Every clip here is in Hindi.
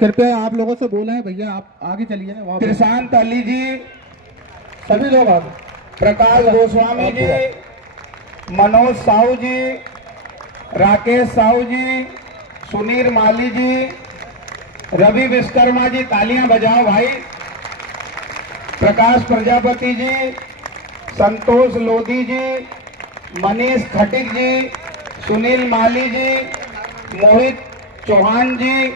कृपया आप लोगों से बोला है भैया आप आगे चलिए ना। प्रशांत अली जी, सभी लोग आगे। प्रकाश गोस्वामी जी, मनोज साहू जी, राकेश साहू जी, सुनील माली जी, रवि विश्वकर्मा जी, तालियां बजाओ भाई। प्रकाश प्रजापति जी, संतोष लोधी जी, मनीष खटिक जी, सुनील माली जी, मोहित चौहान जी,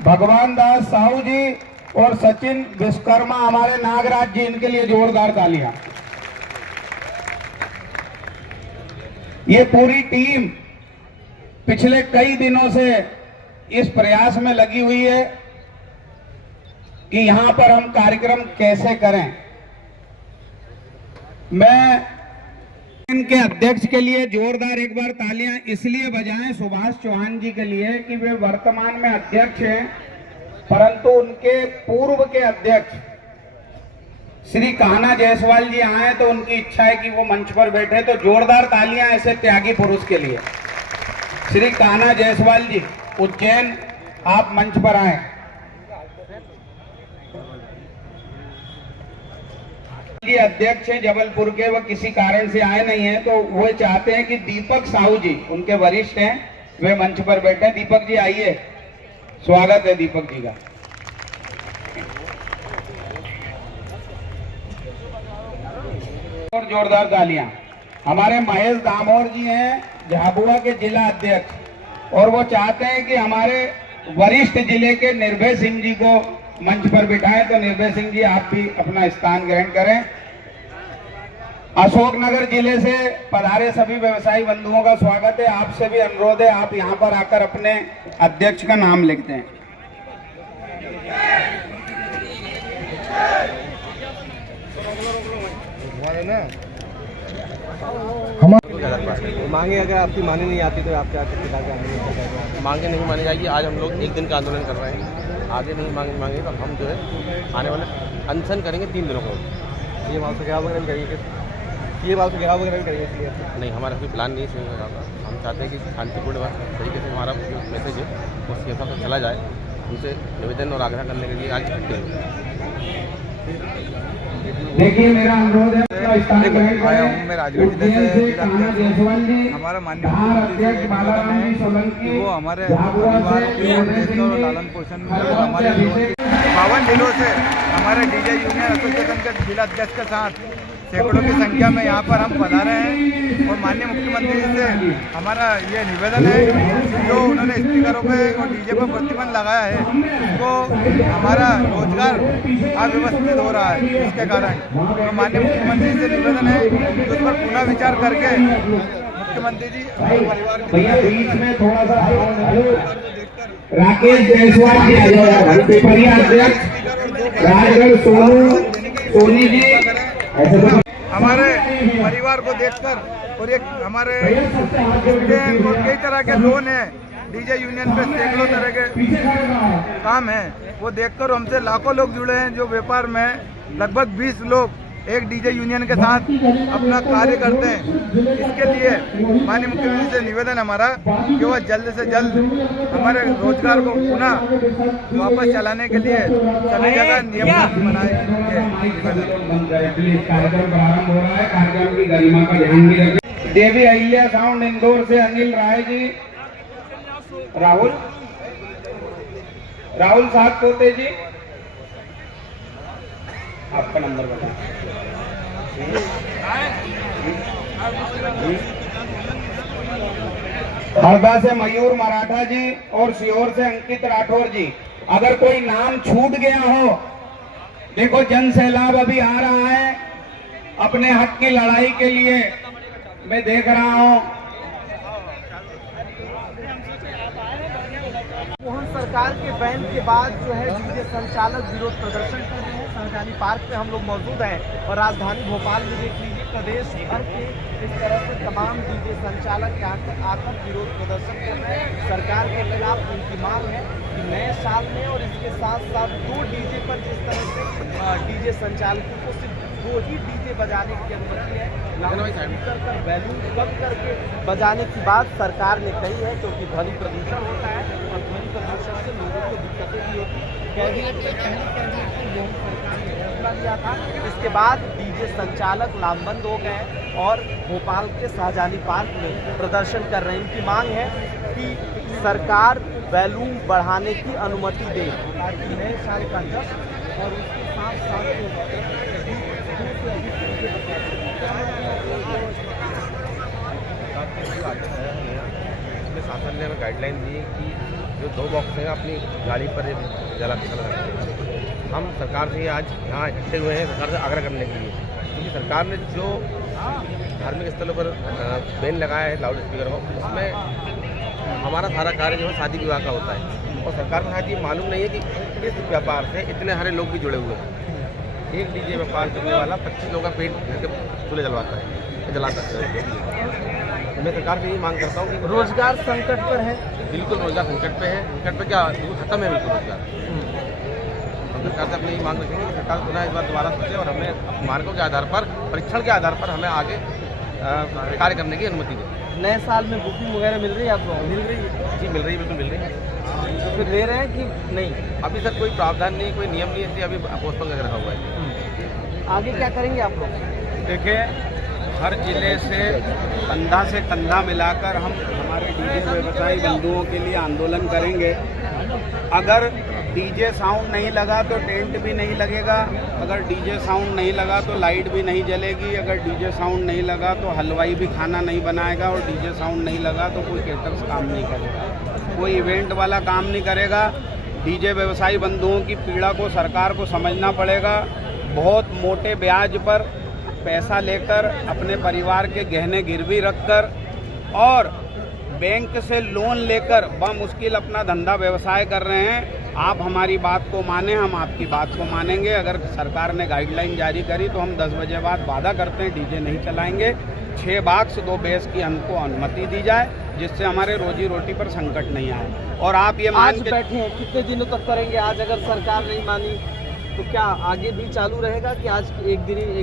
भगवान दास साहू जी और सचिन विश्वकर्मा हमारे नागराज जी, इनके लिए जोरदार तालियां। ये पूरी टीम पिछले कई दिनों से इस प्रयास में लगी हुई है कि यहां पर हम कार्यक्रम कैसे करें। मैं इनके अध्यक्ष के लिए जोरदार एक बार तालियां इसलिए बजाएं सुभाष चौहान जी के लिए कि वे वर्तमान में अध्यक्ष हैं, परंतु उनके पूर्व के अध्यक्ष श्री कान्हा जायसवाल जी आए तो उनकी इच्छा है कि वो मंच पर बैठे, तो जोरदार तालियां ऐसे त्यागी पुरुष के लिए। श्री कान्हा जायसवाल जी उज्जैन, आप मंच पर आए। ये अध्यक्ष हैं जबलपुर के, वो किसी कारण से आए नहीं हैं, तो वो चाहते हैं कि दीपक साहू जी, उनके वरिष्ठ हैं, वे मंच पर बैठे। दीपक जी आइए, स्वागत है दीपक जी का। और जोरदार तालियां। हमारे महेश दामोर जी हैं झाबुआ के जिला अध्यक्ष, और वो चाहते हैं कि हमारे वरिष्ठ जिले के निर्भय सिंह जी को मंच पर बिठाएं, तो निर्भय सिंह जी आप भी अपना स्थान ग्रहण करें। अशोकनगर जिले से पधारे सभी व्यवसायी बंधुओं का स्वागत है। आपसे भी अनुरोध है, आप यहां पर आकर अपने अध्यक्ष का नाम लिखते हैं। मांगे अगर आपकी माने नहीं आती तो आप क्या आंदोलन? मांगे नहीं मानी जाएगी। आज हम लोग एक दिन का आंदोलन कर रहे हैं, आगे नहीं मांगे तो हम जो है आने वाले अनशन करेंगे 3 दिनों को। ये बात घेराव वगैरह भी करेंगे? ये बात घेराव वगैरह भी करेंगे इसलिए? नहीं, हमारा कोई प्लान नहीं है। हम चाहते हैं कि शांतिपूर्ण तरीके से हमारा मैसेज है उसके हिसाब से चला जाए। उनसे निवेदन और आग्रह करने के लिए आज इकट्ठे हैं। देखिए मेरा अनुरोध है, आया हूँ मैं राजगढ़ जिले से। हमारा माननीय वो हमारे परिवार के और लालन पोषण में हमारे 52 जिलों से हमारे डीजे यूनियन एसोसिएशन के जिला अध्यक्ष के साथ सैकड़ों की संख्या में यहाँ पर हम पधारे हैं। और माननीय मुख्यमंत्री जी से हमारा ये निवेदन है, जो उन्होंने स्पीकरों पे और डीजे पर प्रतिबंध लगाया है, उसको हमारा रोजगार अव्यवस्थित हो रहा है, इसके कारण तो माननीय मुख्यमंत्री से निवेदन है कि उस पर पुनः विचार करके मुख्यमंत्री जी परिवार में थोड़ा सा राकेश जायसवाल जी, राजगढ़ सोनी जी, हमारे परिवार को देखकर और एक हमारे और कई तरह के लोन है डीजे यूनियन पे, सैकड़ों तरह के काम है, वो देखकर हमसे लाखों लोग जुड़े हैं। जो व्यापार में लगभग 20 लोग एक डीजे यूनियन के साथ अपना कार्य करते हैं। इसके लिए माननीय मुख्यमंत्री से निवेदन हमारा कि वह जल्द से जल्द हमारे रोजगार को पुनः वापस चलाने के लिए सभी जगह नियम बनाए। देवी अहिल्या साउंड इंदौर से अनिल राय जी, राहुल साहब पोते जी, आपका नंबर बताएं। हरदा से मयूर मराठा जी और सीहोर से अंकित राठौर जी। अगर कोई नाम छूट गया हो, देखो जन सैलाब अभी आ रहा है अपने हक की लड़ाई के लिए, मैं देख रहा हूं। मोहन सरकार के बैन के बाद जो है डीजे संचालक विरोध प्रदर्शन कर रहे हैं। सरकारी पार्क पे हम लोग मौजूद हैं और राजधानी भोपाल में देख लीजिए प्रदेश भर के इस तरह से तमाम डीजे संचालक आकर विरोध प्रदर्शन कर रहे हैं। सरकार के खिलाफ उनकी मांग है कि नए साल में और इसके साथ साथ 2 डीजे पर जिस तरह से डीजे संचालकों को सिर्फ 2 ही डीजे बजाने की अनुमति है, कर बैलून कम करके बजाने की बात सरकार ने कही है, क्योंकि ध्वनि प्रदूषण होता है और ध्वनि प्रदूषण से लोगों को दिक्कतें भी होती है। कैबिनेट में पहली कैबिनेट में मोदी सरकार ने फैसला लिया था। इसके बाद डीजे संचालक लामबंद हो गए और भोपाल के शाहजहानी पार्क में प्रदर्शन कर रहे हैं। इनकी मांग है कि सरकार वॉल्यूम बढ़ाने की अनुमति दे ताकि नए साल का जश्न और उसके साथ शासन ने हमें गाइडलाइन दी कि जो 2 बॉक्स हैं अपनी गाड़ी पर जला रखें। हम सरकार से आज यहाँ इकट्ठे हुए हैं सरकार से आग्रह करने के लिए, क्योंकि सरकार ने जो धार्मिक स्थलों पर बैन लगाया है लाउड स्पीकर को, उसमें हमारा सारा कार्य जो है शादी विवाह का होता है और सरकार को शायद ये मालूम नहीं है कि इस व्यापार से इतने सारे लोग भी जुड़े हुए हैं। एक डीजे व्यापार करने वाला 25 लोगों का पेट चूल्हे जलवाता है, जलाता है। मैं सरकार से यही मांग करता हूँ कि रोजगार संकट पर है। बिल्कुल रोजगार संकट पे है, संकट पे क्या खत्म है बिल्कुल रोजगार। हम सरकार से अपनी यही मांग रखेंगे कि सरकार पुनः इस बार दोबारा सोचे और हमें मार्गों के आधार पर, परीक्षण के आधार पर हमें आगे कार्य करने की अनुमति दे। नए साल में बुकिंग वगैरह मिल रही है आपको? मिल रही है जी, मिल रही है, बिल्कुल मिल रही है। तो फिर ले रहे हैं कि नहीं? अभी सर कोई प्रावधान नहीं, कोई नियम नहीं, इसलिए अभी पोस्टपोन करके रखा हुआ है। आगे क्या करेंगे आप लोग? देखिए, हर जिले से कंधा से कंधा मिलाकर हम हमारे डीजे व्यवसायी बंधुओं के लिए आंदोलन करेंगे। अगर डीजे साउंड नहीं लगा तो टेंट भी नहीं लगेगा, अगर डीजे साउंड नहीं लगा तो लाइट भी नहीं जलेगी, अगर डीजे साउंड नहीं लगा तो हलवाई भी खाना नहीं बनाएगा, और डीजे साउंड नहीं लगा तो कोई केटर्स काम नहीं करेगा, कोई इवेंट वाला काम नहीं करेगा। डीजे व्यवसायी बंधुओं की पीड़ा को सरकार को समझना पड़ेगा। बहुत मोटे ब्याज पर पैसा लेकर अपने परिवार के गहने गिरवी रखकर और बैंक से लोन लेकर बमुश्किल अपना धंधा व्यवसाय कर रहे हैं। आप हमारी बात को माने, हम आपकी बात को मानेंगे। अगर सरकार ने गाइडलाइन जारी करी तो हम 10 बजे बाद वादा करते हैं डीजे नहीं चलाएंगे। 6 बाक्स 2 बेस की हमको अनुमति दी जाए, जिससे हमारे रोजी रोटी पर संकट नहीं आए। और आप ये मान के बैठे हैं, कितने दिनों तक करेंगे? आज अगर सरकार नहीं मानी तो क्या आगे भी चालू रहेगा कि आज एक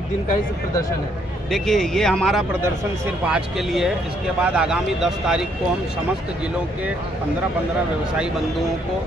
दिन का ही सिर्फ प्रदर्शन है? देखिए, ये हमारा प्रदर्शन सिर्फ आज के लिए है। इसके बाद आगामी 10 तारीख को हम समस्त जिलों के 15-15 व्यवसायी बंधुओं को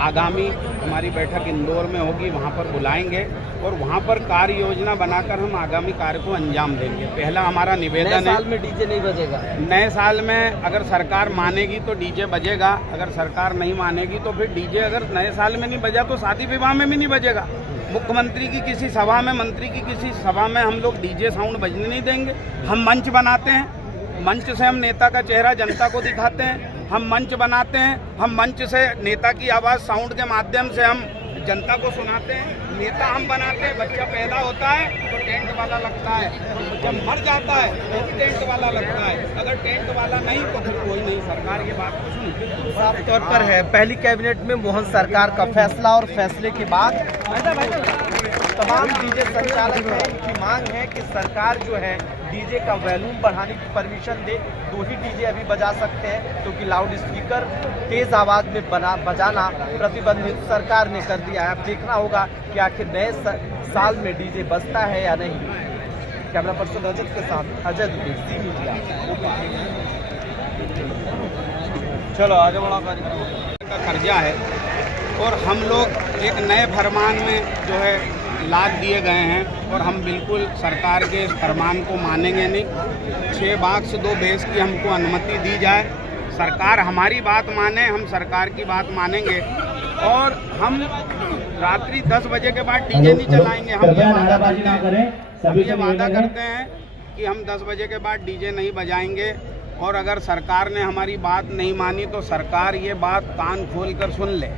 आगामी हमारी बैठक इंदौर में होगी, वहाँ पर बुलाएंगे और वहाँ पर कार्य योजना बनाकर हम आगामी कार्य को अंजाम देंगे। पहला हमारा निवेदन है, नए साल में डीजे नहीं बजेगा। नए साल में अगर सरकार मानेगी तो डीजे बजेगा, अगर सरकार नहीं मानेगी तो फिर डीजे अगर नए साल में नहीं बजा तो शादी विवाह में भी नहीं बजेगा। मुख्यमंत्री की किसी सभा में, मंत्री की किसी सभा में हम लोग डीजे साउंड बजने नहीं देंगे। हम मंच बनाते हैं, मंच से हम नेता का चेहरा जनता को दिखाते हैं। हम मंच बनाते हैं, हम मंच से नेता की आवाज़ साउंड के माध्यम से हम जनता को सुनाते हैं। नेता हम बनाते हैं। बच्चा पैदा होता है तो टेंट वाला लगता है, जब मर जाता है तो भी टेंट वाला लगता है। अगर टेंट वाला नहीं तो फिर कोई नहीं। सरकार ये बात को सुन साफ तौर पर है। पहली कैबिनेट में मोहन सरकार का फैसला और फैसले के बाद तमाम डीजे संचालक हैं, इनकी मांग है कि सरकार जो है डीजे का वॉल्यूम बढ़ाने की परमिशन दे। 2 ही डीजे अभी बजा सकते हैं, क्योंकि लाउड स्पीकर तेज आवाज़ में बजाना प्रतिबंधित सरकार ने कर दिया है। अब देखना होगा कि आखिर नए साल में डीजे बजता है या नहीं। कैमरा पर्सन अजय के साथ अजय दुबे, सी मीडिया। चलो आगे बढ़ा। कार्यक्रम का कर्जा है और हम लोग एक नए फरमान में जो है लाद दिए गए हैं और हम बिल्कुल सरकार के इस फरमान को मानेंगे नहीं। 6 बाक्स 2 बेस की हमको अनुमति दी जाए। सरकार हमारी बात माने, हम सरकार की बात मानेंगे और हम रात्रि 10 बजे के बाद डीजे नहीं चलाएंगे। हम ये वादा करते हैं कि हम 10 बजे के बाद डीजे नहीं बजाएंगे। और अगर सरकार ने हमारी बात नहीं मानी तो सरकार ये बात कान खोल कर सुन ले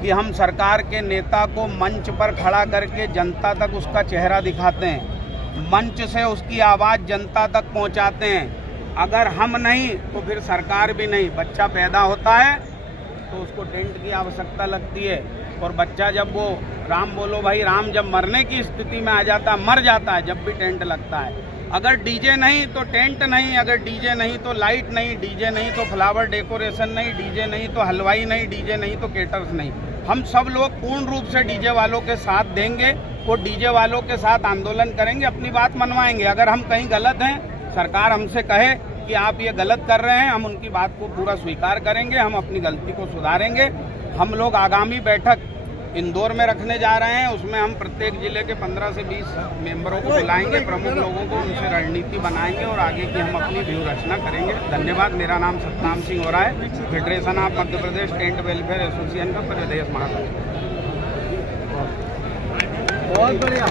कि हम सरकार के नेता को मंच पर खड़ा करके जनता तक उसका चेहरा दिखाते हैं, मंच से उसकी आवाज़ जनता तक पहुंचाते हैं। अगर हम नहीं तो फिर सरकार भी नहीं। बच्चा पैदा होता है तो उसको टेंट की आवश्यकता लगती है और बच्चा जब वो राम बोलो भाई राम जब मरने की स्थिति में आ जाता है, मर जाता है, जब भी टेंट लगता है। अगर डीजे नहीं तो टेंट नहीं, अगर डीजे नहीं तो लाइट नहीं, डीजे नहीं तो फ्लावर डेकोरेशन नहीं, डीजे नहीं तो हलवाई नहीं, डीजे नहीं तो केटर्स नहीं। हम सब लोग पूर्ण रूप से डीजे वालों के साथ देंगे और डीजे वालों के साथ आंदोलन करेंगे, अपनी बात मनवाएंगे। अगर हम कहीं गलत हैं, सरकार हमसे कहे कि आप ये गलत कर रहे हैं, हम उनकी बात को पूरा स्वीकार करेंगे, हम अपनी गलती को सुधारेंगे। हम लोग आगामी बैठक इंदौर में रखने जा रहे हैं। उसमें हम प्रत्येक जिले के 15 से 20 मेंबरों को बुलाएंगे, प्रमुख लोगों को, उनसे रणनीति बनाएंगे और आगे की हम अपनी व्यूह रचना करेंगे। धन्यवाद। मेरा नाम सतनाम सिंह हो रहा है, federation of Madhya Pradesh tent welfare association का प्रदेश महासचिव। बहुत बढ़िया।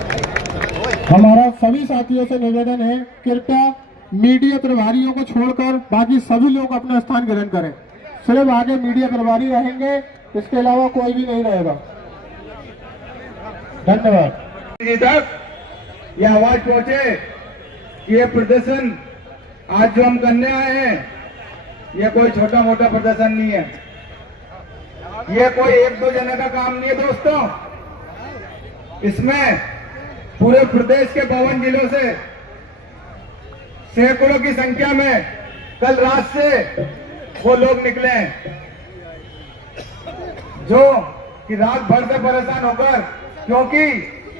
हमारा सभी साथियों से निवेदन है, कृपया मीडिया प्रभारियों को छोड़कर बाकी सभी लोग अपना स्थान ग्रहण करें। सिर्फ आगे मीडिया प्रभारी रहेंगे, इसके अलावा कोई भी नहीं रहेगा। धन्यवाद। तक यह आवाज पहुंचे कि ये प्रदर्शन आज जो हम करने आए हैं, ये कोई छोटा मोटा प्रदर्शन नहीं है। ये कोई एक दो जने का काम नहीं है दोस्तों। इसमें पूरे प्रदेश के 52 जिलों से सैकड़ों की संख्या में कल रात से वो लोग निकले हैं जो कि रात भर से परेशान होकर, क्योंकि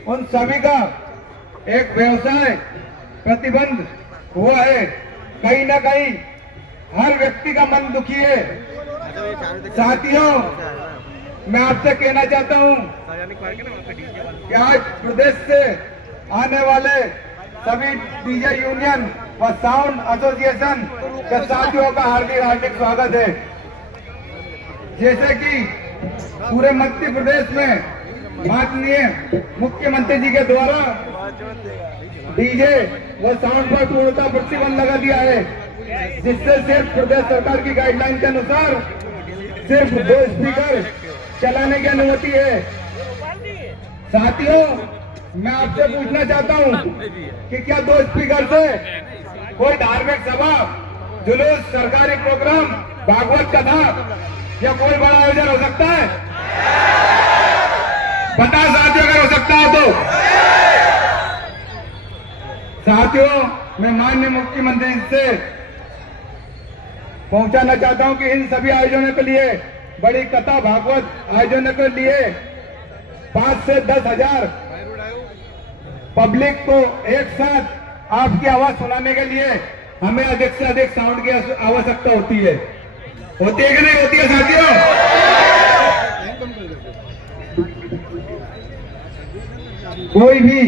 उन सभी का एक व्यवसाय प्रतिबंध हुआ है। कहीं ना कहीं हर व्यक्ति का मन दुखी है। साथियों, मैं आपसे कहना चाहता हूं कि आज प्रदेश से आने वाले सभी डीजे यूनियन व साउंड एसोसिएशन के साथियों का हार्दिक हार्दिक स्वागत है। जैसे कि पूरे मध्य प्रदेश में माननीय मुख्यमंत्री जी के द्वारा डीजे व साउंड पर पूर्णतः प्रतिबंध लगा दिया है, जिससे सिर्फ प्रदेश सरकार की गाइडलाइन के अनुसार सिर्फ 2 स्पीकर चलाने की अनुमति है। साथियों, मैं आपसे पूछना चाहता हूं कि क्या 2 स्पीकर से कोई धार्मिक सभा, जुलूस, सरकारी प्रोग्राम, भागवत कथा या कोई बड़ा आयोजन हो सकता है? बता साथियों, अगर हो सकता है तो। साथियों, मैं माननीय मुख्यमंत्री से पहुंचाना चाहता हूं कि इन सभी आयोजनों के लिए, बड़ी कथा भागवत आयोजनों के लिए 5 से 10 हजार पब्लिक को एक साथ आपकी आवाज सुनाने के लिए हमें अधिक से अधिक साउंड की आवश्यकता होती है। होती है कि नहीं होती है साथियों? कोई भी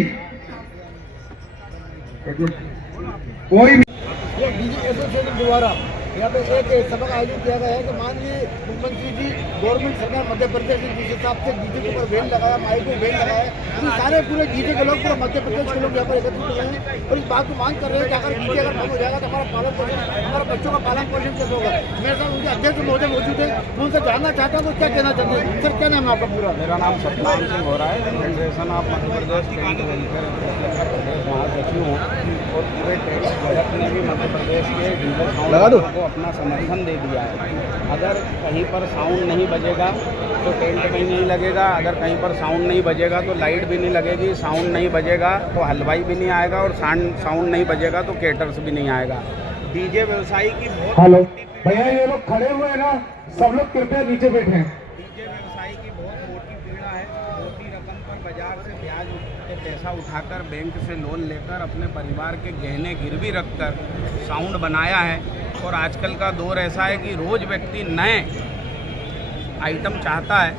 डीजे एसोसिएशन द्वारा यहाँ पे एक सबक आयोजित किया गया है कि माननीय मुख्यमंत्री जी, गवर्नमेंट सरकार मध्य प्रदेश ने जिस हिसाब से डीजे के ऊपर बैन लगाया, माइक को बैन लगाया, तो सारे पूरे डीजे के लोग, पूरे मध्य प्रदेश के लोग यहाँ पर एकत्रित हो गए हैं और इस बात को मांग कर रहे हैं कि अगर डीजे अगर बंद हो जाएगा तो हमारा पालन पोषण, हमारे बच्चों का पालन पोषण कैसे होगा। मेरे साथ उनके अध्यक्ष महोदय मौजूद है, मैं उनसे जानना चाहता हूँ तो क्या कहना चाहते हैं। सर, क्या नाम है आपका पूरा? मेरा नाम सतनाम सिंह हो रहा है, federation of Madhya Pradesh tent welfare association महासचिव हूँ और पूरे टेंट जगत ने भी मध्य प्रदेश के डीजे साउंड को अपना समर्थन दे दिया है। अगर कहीं पर साउंड नहीं बजेगा तो टेंट में नहीं लगेगा, अगर कहीं पर साउंड नहीं बजेगा तो लाइट भी नहीं लगेगी, साउंड नहीं बजेगा तो हलवाई भी नहीं आएगा और साउंड नहीं बजेगा तो केटर्स भी नहीं आएगा। डीजे व्यवसायी की बहुत हेलो भैया, ये लोग खड़े हुए हैं ना, सब लोग कृपया नीचे बैठे हैं। डीजे व्यवसायी की बहुत मोटी पीड़ा है। मोटी रकम पर बाजार से ब्याज के पैसा उठाकर, बैंक से लोन लेकर, अपने परिवार के गहने गिरवी रखकर साउंड बनाया है। और आजकल का दौर ऐसा है कि रोज़ व्यक्ति नए आइटम चाहता है,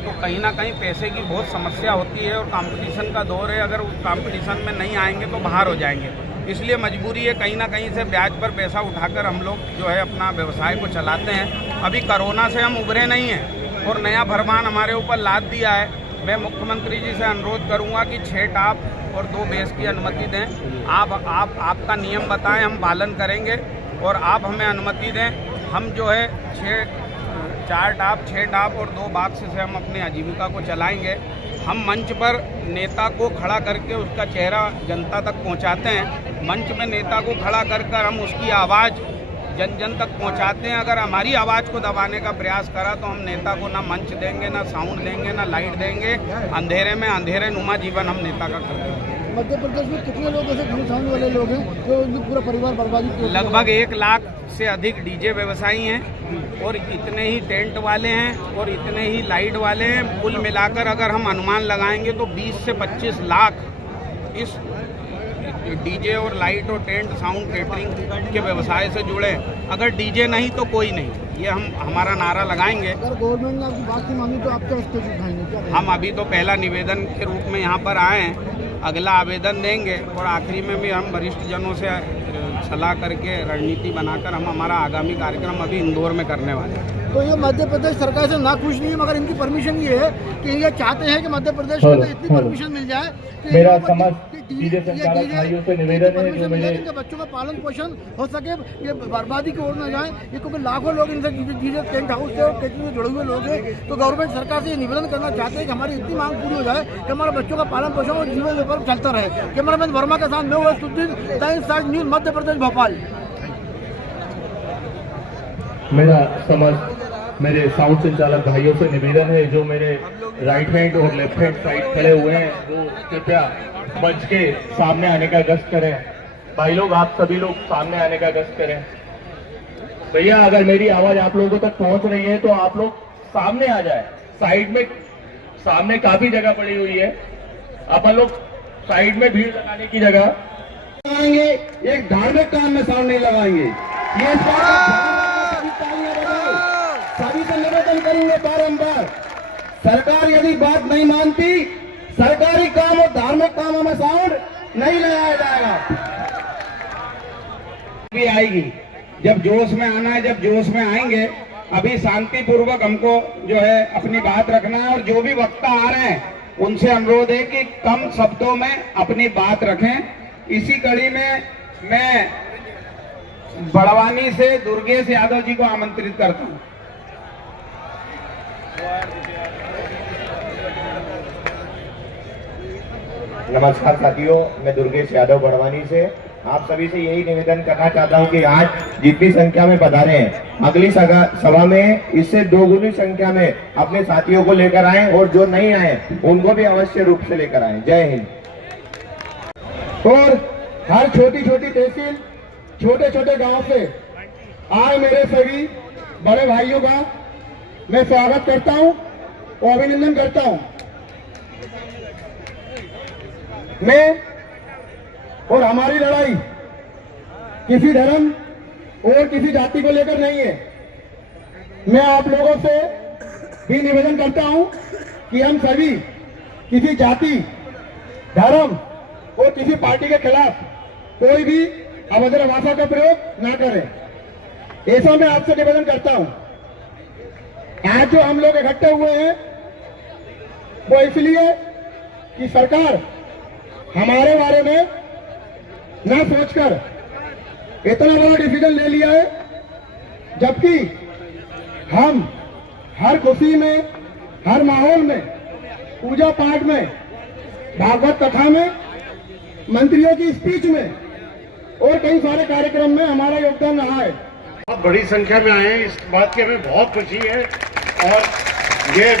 तो कहीं ना कहीं पैसे की बहुत समस्या होती है और कंपटीशन का दौर है। अगर उस कंपटीशन में नहीं आएंगे तो बाहर हो जाएंगे, इसलिए मजबूरी है कहीं ना कहीं से ब्याज पर पैसा उठाकर हम लोग जो है अपना व्यवसाय को चलाते हैं। अभी कोरोना से हम उभरे नहीं हैं और नया फरमान हमारे ऊपर लाद दिया है। मैं मुख्यमंत्री जी से अनुरोध करूंगा कि 6 टाप और 2 बेस की अनुमति दें। आपका नियम बताएं, हम पालन करेंगे और आप हमें अनुमति दें। हम जो है 4 टाप 6 टाप और 2 बाक्स से हम अपनी आजीविका को चलाएंगे। हम मंच पर नेता को खड़ा करके उसका चेहरा जनता तक पहुंचाते हैं। मंच में नेता को खड़ा कर हम उसकी आवाज़ जन जन तक पहुंचाते हैं। अगर हमारी आवाज़ को दबाने का प्रयास करा तो हम नेता को ना मंच देंगे, ना साउंड देंगे, ना लाइट देंगे। अंधेरे में अंधेरे नुमा जीवन हम नेता का करते हैं। मध्य प्रदेश में कितने लोग ऐसे डीजे साउंड वाले लोग हैं जो उनका पूरा परिवार बर्बादी? लगभग 1 लाख से अधिक डीजे व्यवसायी हैं और इतने ही टेंट वाले हैं और इतने ही लाइट वाले हैं। कुल मिलाकर अगर हम अनुमान लगाएंगे तो 20 से 25 लाख इस डीजे और लाइट और टेंट साउंड केटरिंग के व्यवसाय से जुड़े। अगर डीजे नहीं तो कोई नहीं। ये हम हमारा नारा लगाएंगे। अगर गवर्नमेंट ने आपकी बात नहीं मानी तो आप क्या स्टेज उठाएंगे? क्या हम अभी तो पहला निवेदन के रूप में यहाँ पर आए हैं, अगला आवेदन देंगे और आखिरी में भी हम वरिष्ठ जनों से सलाह करके रणनीति बनाकर हम हमारा आगामी कार्यक्रम अभी इंदौर में करने वाले हैं। तो ये मध्य प्रदेश सरकार से ना खुश नहीं है, मगर इनकी परमिशन ये है कि ये चाहते हैं कि मध्य प्रदेश में इतनी परमिशन मिल जाए कि मेरा समस्त डीजे संचालक भाइयों से निवेदन है जो मेरे बच्चों का पालन पोषण हो सके, ये बर्बादी की ओर न जाए। ये क्योंकि लाखों लोग इनसे डीजे टेंट हाउस से और कैटरिंग से जुड़े हुए लोग हैं, तो गवर्नमेंट सरकार से ये निवेदन करना चाहते हैं कि हमारी इतनी मांग पूरी हो जाए कि हमारे बच्चों का पालन पोषण और जीवन व्यापार चलता रहे। कैमरामैन वर्मा के साथ मैं वसीउद्दीन, टाइम्स आज न्यूज, मध्य प्रदेश, भोपाल। मेरा समस्त मेरे साउंड संचालक भाइयों से निवेदन है जो मेरे राइट हैंड और लेफ्ट हैंड साइड खड़े हुए हैं, वो कृपया मंच के सामने आने का गश्त करें। भाई लोग, आप सभी लोग सामने आने का गश्त करें। भैया, अगर मेरी आवाज आप लोगों तक पहुंच रही है तो आप लोग सामने आ जाए। साइड में सामने काफी जगह पड़ी हुई है, अपन लोग साइड में भीड़ लगाने की जगह लगाएंगे। एक धार्मिक काम में साउंड नहीं लगाएंगे। ये सभी से निवेदन करेंगे बारंबार, सरकार यदि बात नहीं मानती, सरकारी काम और धार्मिक कामों में साउंड नहीं लगाया जाएगा। भी आएगी, जब जोश में आना है, जब जोश में आएंगे। अभी शांतिपूर्वक हमको जो है अपनी बात रखना है और जो भी वक्ता आ रहे हैं उनसे अनुरोध है कि कम शब्दों में अपनी बात रखें। इसी कड़ी में मैं बड़वानी से दुर्गेश यादव जी को आमंत्रित करता हूं। नमस्कार साथियों, मैं दुर्गेश यादव बड़वानी से आप सभी से यही निवेदन करना चाहता हूं कि आज जितनी संख्या में पधारे हैं, अगली सभा में इससे दोगुनी संख्या में अपने साथियों को लेकर आएं और जो नहीं आए उनको भी अवश्य रूप से लेकर आएं। जय हिंद। और हर छोटी छोटी तहसील, छोटे छोटे गांव से आए मेरे सभी बड़े भाइयों का मैं स्वागत करता हूं और अभिनंदन करता हूं। मैं और हमारी लड़ाई किसी धर्म और किसी जाति को लेकर नहीं है। मैं आप लोगों से भी निवेदन करता हूं कि हम सभी किसी जाति, धर्म और किसी पार्टी के खिलाफ कोई भी अभद्र भाषा का प्रयोग ना करें, ऐसा मैं आपसे निवेदन करता हूं। आज जो हम लोग इकट्ठे हुए हैं वो इसलिए कि सरकार हमारे बारे में ना सोचकर इतना बड़ा डिसीजन ले लिया है, जबकि हम हर खुशी में, हर माहौल में, पूजा पाठ में, भागवत कथा में, मंत्रियों की स्पीच में और कई सारे कार्यक्रम में हमारा योगदान रहा है। बहुत बड़ी संख्या में आए हैं, इस बात की हमें बहुत खुशी है और ये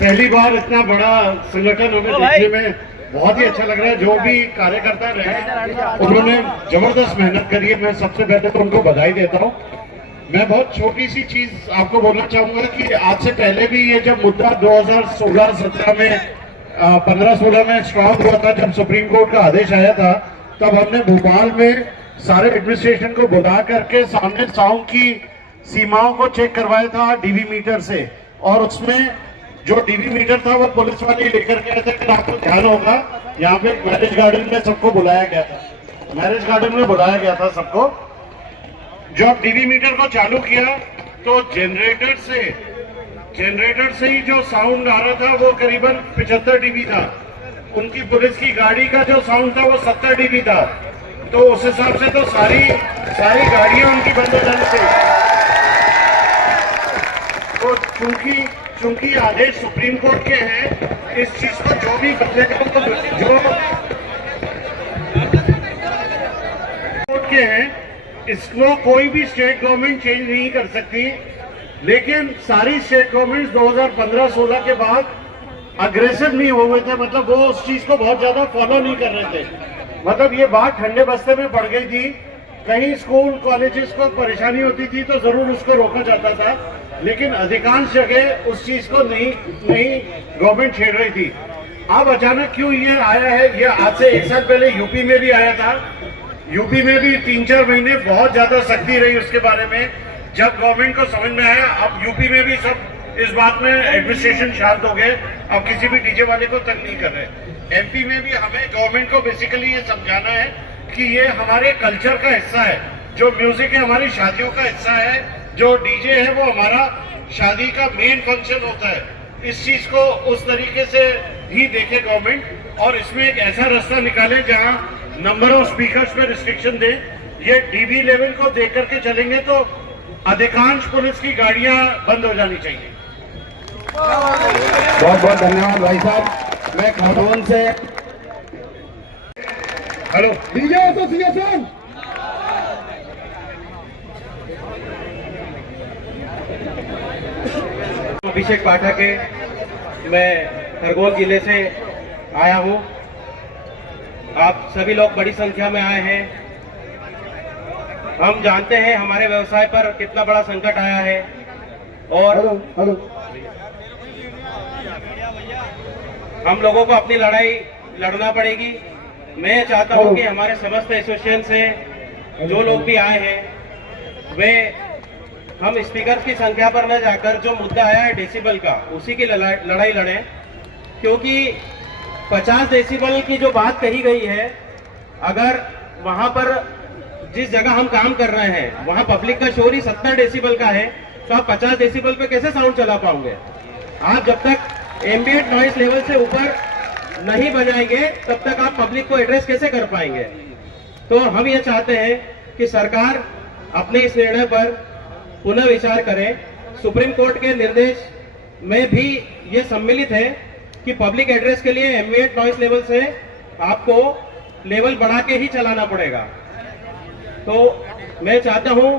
पहली बार इतना बड़ा संगठन हमें देखने में बहुत ही अच्छा लग रहा है। जो भी कार्यकर्ता रहे उन्होंने जबरदस्त मेहनत करी है। मैं सबसे पहले तो उनको बधाई देता हूँ। मैं बहुत छोटी सी चीज आपको बोलना चाहूंगा कि आज से पहले भी ये जब मुद्दा 2016-17 में 15-16 में स्ट्रांग हुआ था, जब सुप्रीम कोर्ट का आदेश आया था, तब हमने भोपाल में सारे एडमिनिस्ट्रेशन को बुला करके सामने साउंड की सीमाओं को चेक करवाया था डीवी मीटर से, और उसमें जो डीवी मीटर था वो पुलिस वाले लेकर गए थे। कि आपको ध्यान होगा, यहाँ पे मैरिज गार्डन में सबको बुलाया गया था, मैरिज गार्डन में बुलाया गया था सबको। जब डीवी मीटर को चालू किया तो जनरेटर से ही जो साउंड आ रहा था वो करीबन 75 डीबी था। उनकी पुलिस की गाड़ी का जो साउंड था वो 70 डीबी था। तो उस हिसाब से तो सारी गाड़ियां उनकी बंद हो जानी थी। तो चूंकि आदेश सुप्रीम कोर्ट के हैं, इस चीज को जो भी बदलेगा जो कोर्ट के हैं, इसको कोई भी स्टेट गवर्नमेंट चेंज नहीं कर सकती। लेकिन सारी स्टेट गवर्नमेंट 2015-16 के बाद अग्रेसिव नहीं हो गए थे, मतलब वो उस चीज को बहुत ज्यादा फॉलो नहीं कर रहे थे। मतलब ये बात ठंडे बस्ते में पड़ गई थी। कहीं स्कूल कॉलेजेस को परेशानी होती थी तो जरूर उसको रोका जाता था, लेकिन अधिकांश जगह उस चीज को नहीं गवर्नमेंट छेड़ रही थी। अब अचानक क्यों ये आया है? ये आज से 1 साल पहले यूपी में भी आया था। यूपी में भी 3-4 महीने बहुत ज्यादा सख्ती रही उसके बारे में। जब गवर्नमेंट को समझ में आया, अब यूपी में भी सब इस बात में एडमिनिस्ट्रेशन शांत हो गए, अब किसी भी डीजे वाले को तंग नहीं कर रहे। एमपी में भी हमें गवर्नमेंट को बेसिकली ये समझाना है कि ये हमारे कल्चर का हिस्सा है, जो म्यूजिक है हमारी शादियों का हिस्सा है, जो डीजे है वो हमारा शादी का मेन फंक्शन होता है। इस चीज को उस तरीके से भी देखे गवर्नमेंट, और इसमें एक ऐसा रास्ता निकाले जहां नंबर ऑफ स्पीकर्स पे रिस्ट्रिक्शन दे। ये डीबी लेवल को देख करके चलेंगे तो अधिकांश पुलिस की गाड़ियां बंद हो जानी चाहिए। बहुत बहुत धन्यवाद भाई साहब। मैं खरगोन से हेलो डीजे एसोसिएशन अभिषेक पाठक है, मैं खरगोन जिले से आया हूँ। आप सभी लोग बड़ी संख्या में आए हैं। हम जानते हैं हमारे व्यवसाय पर कितना बड़ा संकट आया है और हम लोगों को अपनी लड़ाई लड़ना पड़ेगी। मैं चाहता हूं कि हमारे समस्त एसोसिएशन से जो लोग भी आए हैं वे हम स्पीकर की संख्या पर न जाकर जो मुद्दा आया है डेसिबल का, उसी की लड़ाई लड़ें, क्योंकि 50 डेसिबल की जो बात कही गई है, अगर वहां पर जिस जगह हम काम कर रहे हैं वहां पब्लिक का शोर ही 70 डेसिबल का है, तो आप 50 डेसिबल पे कैसे साउंड चला पाओगे? आप जब तक एम्बिएंट नॉइस लेवल से ऊपर नहीं बजाएंगे तब तक आप पब्लिक को एड्रेस कैसे कर पाएंगे? तो हम ये चाहते हैं कि सरकार अपने इस निर्णय पर पुनः विचार करें। सुप्रीम कोर्ट के निर्देश में भी ये सम्मिलित है कि पब्लिक एड्रेस के लिए एम्बिएंट नॉइस लेवल से आपको लेवल बढ़ा के ही चलाना पड़ेगा। तो मैं चाहता हूं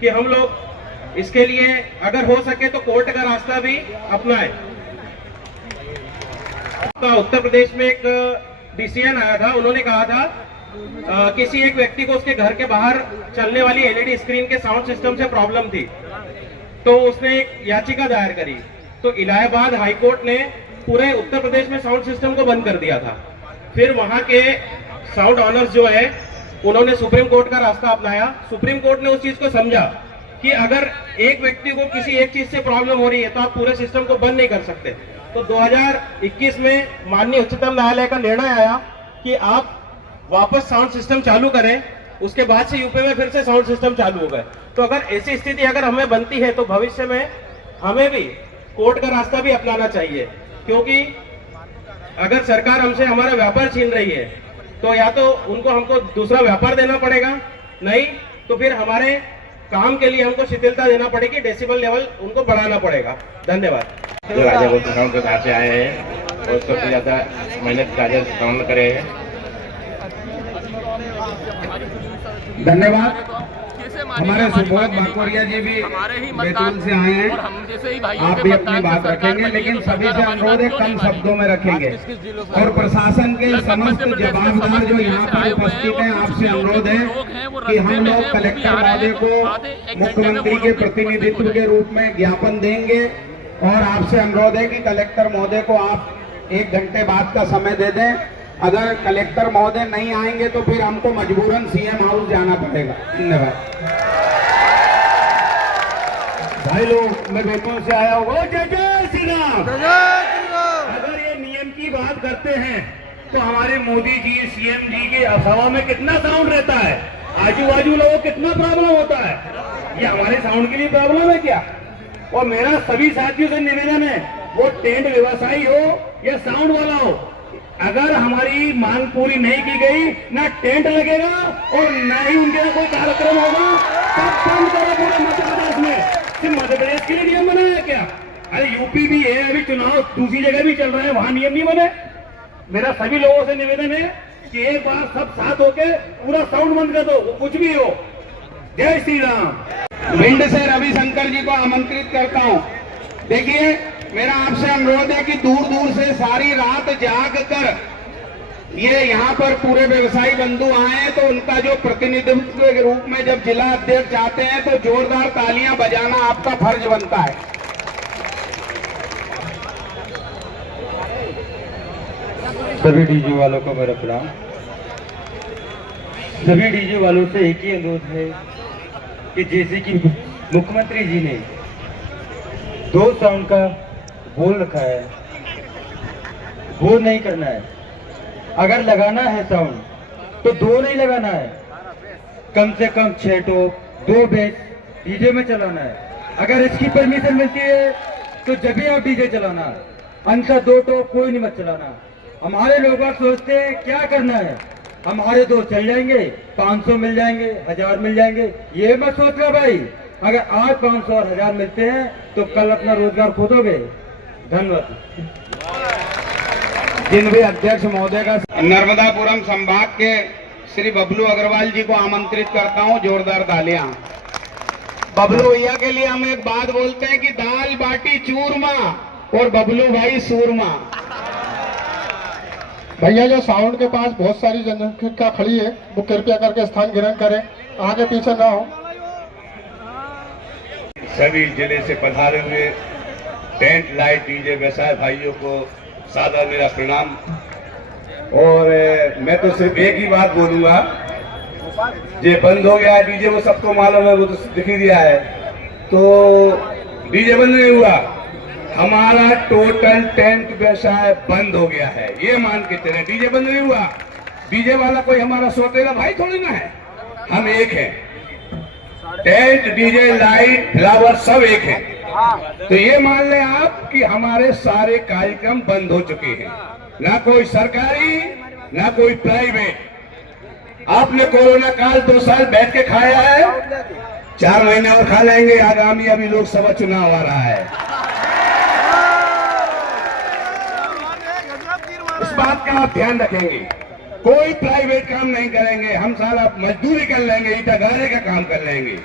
कि हम लोग इसके लिए अगर हो सके तो कोर्ट का रास्ता भी अपनाएं। उत्तर प्रदेश में एक डिसीजन आया था, उन्होंने कहा था किसी एक व्यक्ति को उसके घर के बाहर चलने वाली एलईडी स्क्रीन के साउंड सिस्टम से प्रॉब्लम थी, तो उसने एक याचिका दायर करी। तो इलाहाबाद हाईकोर्ट ने पूरे उत्तर प्रदेश में साउंड सिस्टम को बंद कर दिया था। फिर वहां के साउंड ऑनर्स जो है उन्होंने सुप्रीम कोर्ट का रास्ता अपनाया। सुप्रीम कोर्ट ने उस चीज को समझा कि अगर एक व्यक्ति को किसी एक चीज से प्रॉब्लम हो रही है तो आप पूरे सिस्टम को बंद नहीं कर सकते। तो 2021 में माननीय उच्चतम न्यायालय का निर्णय आया कि आप वापस साउंड सिस्टम चालू करें। उसके बाद से यूपी में फिर से साउंड सिस्टम चालू हो गए। तो अगर ऐसी स्थिति अगर हमें बनती है तो भविष्य में हमें भी कोर्ट का रास्ता भी अपनाना चाहिए, क्योंकि अगर सरकार हमसे हमारा व्यापार छीन रही है तो या तो उनको हमको दूसरा व्यापार देना पड़ेगा, नहीं तो फिर हमारे काम के लिए हमको शिथिलता देना पड़ेगी, डेसिबल लेवल उनको बढ़ाना पड़ेगा। धन्यवाद। जो राजा बोलते साउंड के बाहर से आए हैं और सबसे ज्यादा मेहनत राजा साउंड करे हैं। धन्यवाद। हमारे सुबोध बाकोरिया जी भी बैतूल से आए हैं, आप भी अपनी बात रखेंगे, लेकिन सभी से अनुरोध है कम शब्दों में रखेंगे। और प्रशासन के समस्त जवाबदार जो यहाँ पर उपस्थित हैं, आपसे अनुरोध है कि हम लोग कलेक्टर महोदय को मुख्यमंत्री के प्रतिनिधित्व के रूप में ज्ञापन देंगे, और आपसे अनुरोध है कि कलेक्टर महोदय को आप 1 घंटे बाद का समय दे दें। अगर कलेक्टर महोदय नहीं आएंगे तो फिर हमको मजबूरन सीएम हाउस जाना पड़ेगा। धन्यवाद। भाई लोग, मैं बैतूल से आया हूँ। जय जय श्री राम। अगर ये नियम की बात करते हैं तो हमारे मोदी जी, सीएम जी के सभा में कितना साउंड रहता है, आजू बाजू लोगों को कितना प्रॉब्लम होता है। ये हमारे साउंड के लिए प्रॉब्लम है क्या? और मेरा सभी साथियों से निवेदन है, वो टेंट व्यवसायी हो या साउंड वाला हो, अगर हमारी मांग पूरी नहीं की गई, ना टेंट लगेगा और ना ही उनके कोई कार्यक्रम होगा। सब बंद करो पूरे मध्य प्रदेश में। सिर्फ मध्य प्रदेश के लिए नियम बना है क्या? अरे यूपी भी है, अभी चुनाव दूसरी जगह भी चल रहे हैं, वहां नियम नहीं बने। मेरा सभी लोगों से निवेदन है कि एक बार सब साथ होके पूरा साउंड बंद कर दो, वो कुछ भी हो। जय श्री राम। भिंड से रविशंकर जी को आमंत्रित करता हूँ। देखिए, मेरा आपसे अनुरोध है कि दूर दूर से सारी रात जाग कर ये यहाँ पर पूरे व्यवसायी बंधु आए, तो उनका जो प्रतिनिधित्व के रूप में जब जिला अध्यक्ष आते हैं तो जोरदार तालियां बजाना आपका फर्ज बनता है। सभी डीजे वालों को मेरा प्रणाम। सभी डीजे वालों से एक ही अनुरोध है कि जैसे कि मुख्यमंत्री जी ने 2 साउंड का बोल रखा है, वो नहीं करना है। अगर लगाना है साउंड तो 2 नहीं लगाना है, कम से कम 6 टॉप 2 बेस डीजे में चलाना है। अगर इसकी परमिशन मिलती है तो जब भी आप डीजे चलाना, अंतर 2 टॉप कोई नहीं मत चलाना। हमारे लोग सोचते हैं क्या करना है, हमारे 2 चल जाएंगे, 500 मिल जाएंगे, 1000 मिल जाएंगे, ये मत सोच लो भाई। अगर आज 500 और 1000 मिलते हैं तो कल अपना रोजगार खोदोगे। धन्यवाद। जिन अध्यक्ष महोदय का नर्मदापुरम संभाग के श्री बबलू अग्रवाल जी को आमंत्रित करता हूं, जोरदार तालियां। बबलू भैया के लिए हम एक बात बोलते हैं कि दाल बाटी चूरमा और बबलू भाई सूरमा। भैया जो साउंड के पास बहुत सारी जनसंख्या खड़ी है, वो कृपया करके स्थान ग्रहण करें, आगे पीछे ना हो। सभी जिले से पधारे हुए टेंट लाइट डीजे व्यवसाय भाइयों को सादर मेरा प्रणाम। और मैं तो सिर्फ एक ही बात बोलूंगा, ये बंद हो गया है डीजे, वो सबको मालूम है, वो तो दिख ही दिया है। तो डीजे बंद नहीं हुआ, हमारा टोटल टेंट व्यवसाय बंद हो गया है, ये मान के चले। डीजे बंद नहीं हुआ, डीजे वाला कोई हमारा सौतेला भाई थोड़ी ना है, हम एक हैं। टेंट डीजे लाइट फ्लावर सब एक है। तो ये मान लें आप कि हमारे सारे कार्यक्रम बंद हो चुके हैं, ना कोई सरकारी ना कोई प्राइवेट। आपने कोरोना काल 2 साल बैठ के खाया है, 4 महीने और खा लेंगे। आगामी अभी लोकसभा चुनाव आ रहा है, इस बात का आप ध्यान रखेंगे। कोई प्राइवेट काम नहीं करेंगे, हम सारा मजदूरी कर लेंगे, ईटा गाड़े का काम कर लेंगे,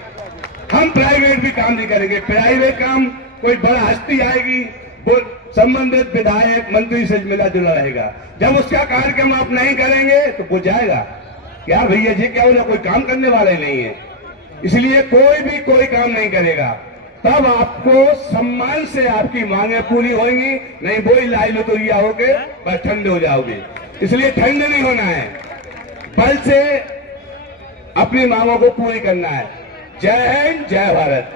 हम प्राइवेट भी काम नहीं करेंगे। प्राइवेट काम कोई बड़ा हस्ती आएगी, वो संबंधित विधायक मंत्री से मिला जुला रहेगा। जब उसका कार्यक्रम आप नहीं करेंगे तो वो जाएगा क्या भैया जी, क्या बोला, कोई काम करने वाले नहीं है। इसलिए कोई भी कोई काम नहीं करेगा, तब आपको सम्मान से आपकी मांगे पूरी होंगी, नहीं वही लाई लुतुरिया होके बस ठंडे हो जाओगे। इसलिए ठंडे नहीं होना है, बल से अपनी मांगों को पूरी करना है। जय हिंद, जय भारत।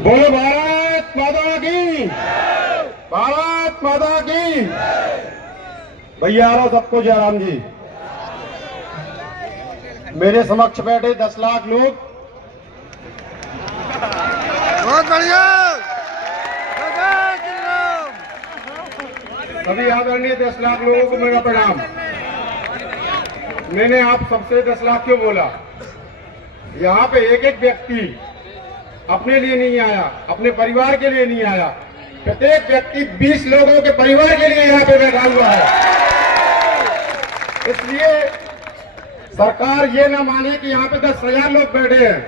बोलो भारत माता की, भारत माता की। भैया आ रहा सबको जयराम जी। मेरे समक्ष बैठे 10 लाख लोग, बहुत बढ़िया। सभी आदरणीय 10 लाख लोगों को मेरा प्रणाम। मैंने आप सबसे 10 लाख क्यों बोला? यहाँ पे एक एक व्यक्ति अपने लिए नहीं आया, अपने परिवार के लिए नहीं आया, प्रत्येक व्यक्ति 20 लोगों के परिवार के लिए यहाँ पे बैठा हुआ है। इसलिए सरकार ये ना माने कि यहाँ पे 10,000 लोग बैठे हैं,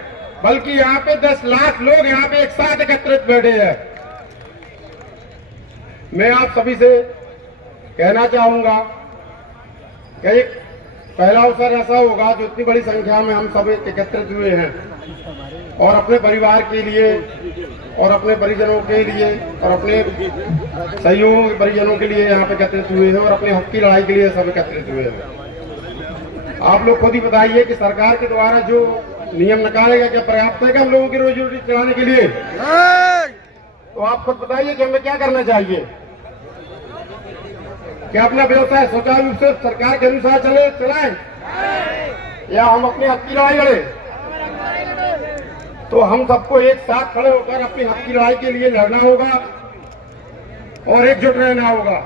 बल्कि यहाँ पे 10 लाख लोग यहाँ पे एक साथ एकत्रित बैठे हैं। मैं आप सभी से कहना चाहूंगा कि एक पहला अवसर ऐसा होगा जो इतनी बड़ी संख्या में हम सब एकत्रित हुए हैं और अपने परिवार के लिए और अपने परिजनों के लिए और अपने सहयोगी परिजनों के लिए यहाँ पे एकत्रित हुए हैं और अपने हक की लड़ाई के लिए सब एकत्रित हुए हैं। आप लोग खुद ही बताइए कि सरकार के द्वारा जो नियम निकालेगा क्या पर्याप्त है हम लोगों की रोजी रोटी चलाने के लिए? तो आप खुद बताइए कि हमें क्या करना चाहिए? क्या अपना व्यवसाय सुचारू रूप से सरकार के अनुसार चलाएं या हम अपने हक की लड़ाई लड़े? तो हम सबको एक साथ खड़े होकर अपनी हक की लड़ाई के लिए लड़ना होगा और एकजुट रहना होगा।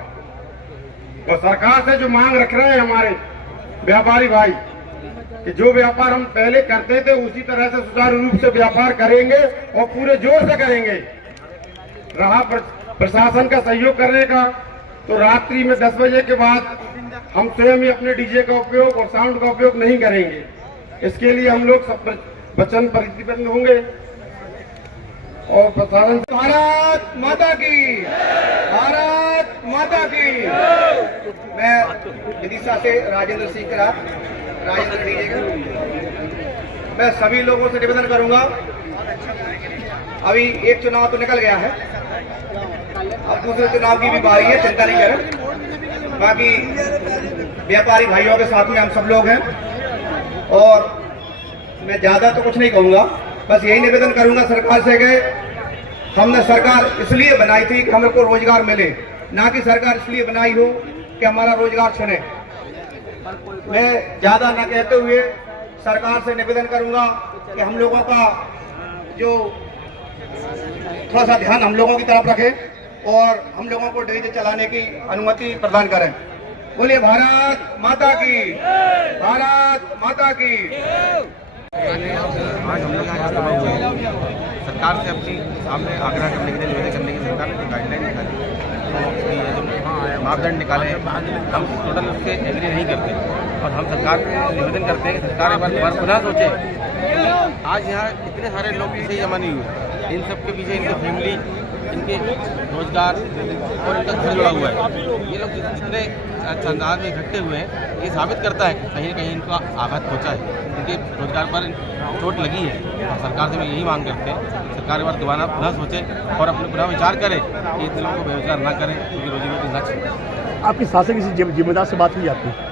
और सरकार से जो मांग रख रहे हैं हमारे व्यापारी भाई कि जो व्यापार हम पहले करते थे उसी तरह से सुचारू रूप से व्यापार करेंगे और पूरे जोर से करेंगे। रहा प्रशासन का सहयोग करने का, तो रात्रि में 10 बजे के बाद हम स्वयं ही अपने डीजे का उपयोग और साउंड का उपयोग नहीं करेंगे। इसके लिए हम लोग सब वचन प्रतिबद्ध होंगे और प्रसारण। भारत माता की, भारत माता की। मैं विदिशा से राजेंद्र सिंह करा, राजेंद्र डीजे का। मैं सभी लोगों से निवेदन करूंगा, अभी एक चुनाव तो निकल गया है, अब दूसरे चुनाव की भी बारी है, चिंता नहीं करें। बाकी व्यापारी भाइयों के साथ में हम सब लोग हैं और मैं ज़्यादा तो कुछ नहीं कहूँगा, बस यही निवेदन करूँगा सरकार से कि हमने सरकार इसलिए बनाई थी कि हमको रोजगार मिले, ना कि सरकार इसलिए बनाई हो कि हमारा रोजगार छीने। मैं ज़्यादा न कहते हुए सरकार से निवेदन करूँगा कि हम लोगों का जो थोड़ा सा ध्यान हम लोगों की तरफ रखें और हम लोगों को डीजे चलाने की अनुमति प्रदान करें। बोलिए भारत माता की, भारत माता की। आज हम लोग यहाँ जमा हुए हैं सरकार से अपनी सामने आग्रह करने के लिए, निवेदन करने की सरकार ने गाइडलाइन निकाली है, जो मापदंड निकाले हैं, हम टोटल उससे एग्री नहीं करते और हम सरकार को निवेदन करते हैं कि सरकार एक बार पुनः सोचे। आज यहाँ इतने सारे लोग किसी जमा नहीं हुए, इन सब के पीछे इनकी फैमिली, इनके रोजगार और इनका घर जुड़ा हुआ है। ये लोग जितने अंदाज में इकट्ठे हुए हैं, ये साबित करता है कि कहीं न कहीं इनका आघात पहुँचा है, इनके रोजगार पर चोट लगी है। और सरकार से मैं यही मांग करते हैं, सरकार एक बार दोबारा पुनः सोचे और अपने पुनः विचार करें कि इतने लोगों को बेरोजगार ना करें, क्योंकि रोजी रोटी ना छीने। आपकी शासन किसी जिम्मेदार से बात हुई आपकी?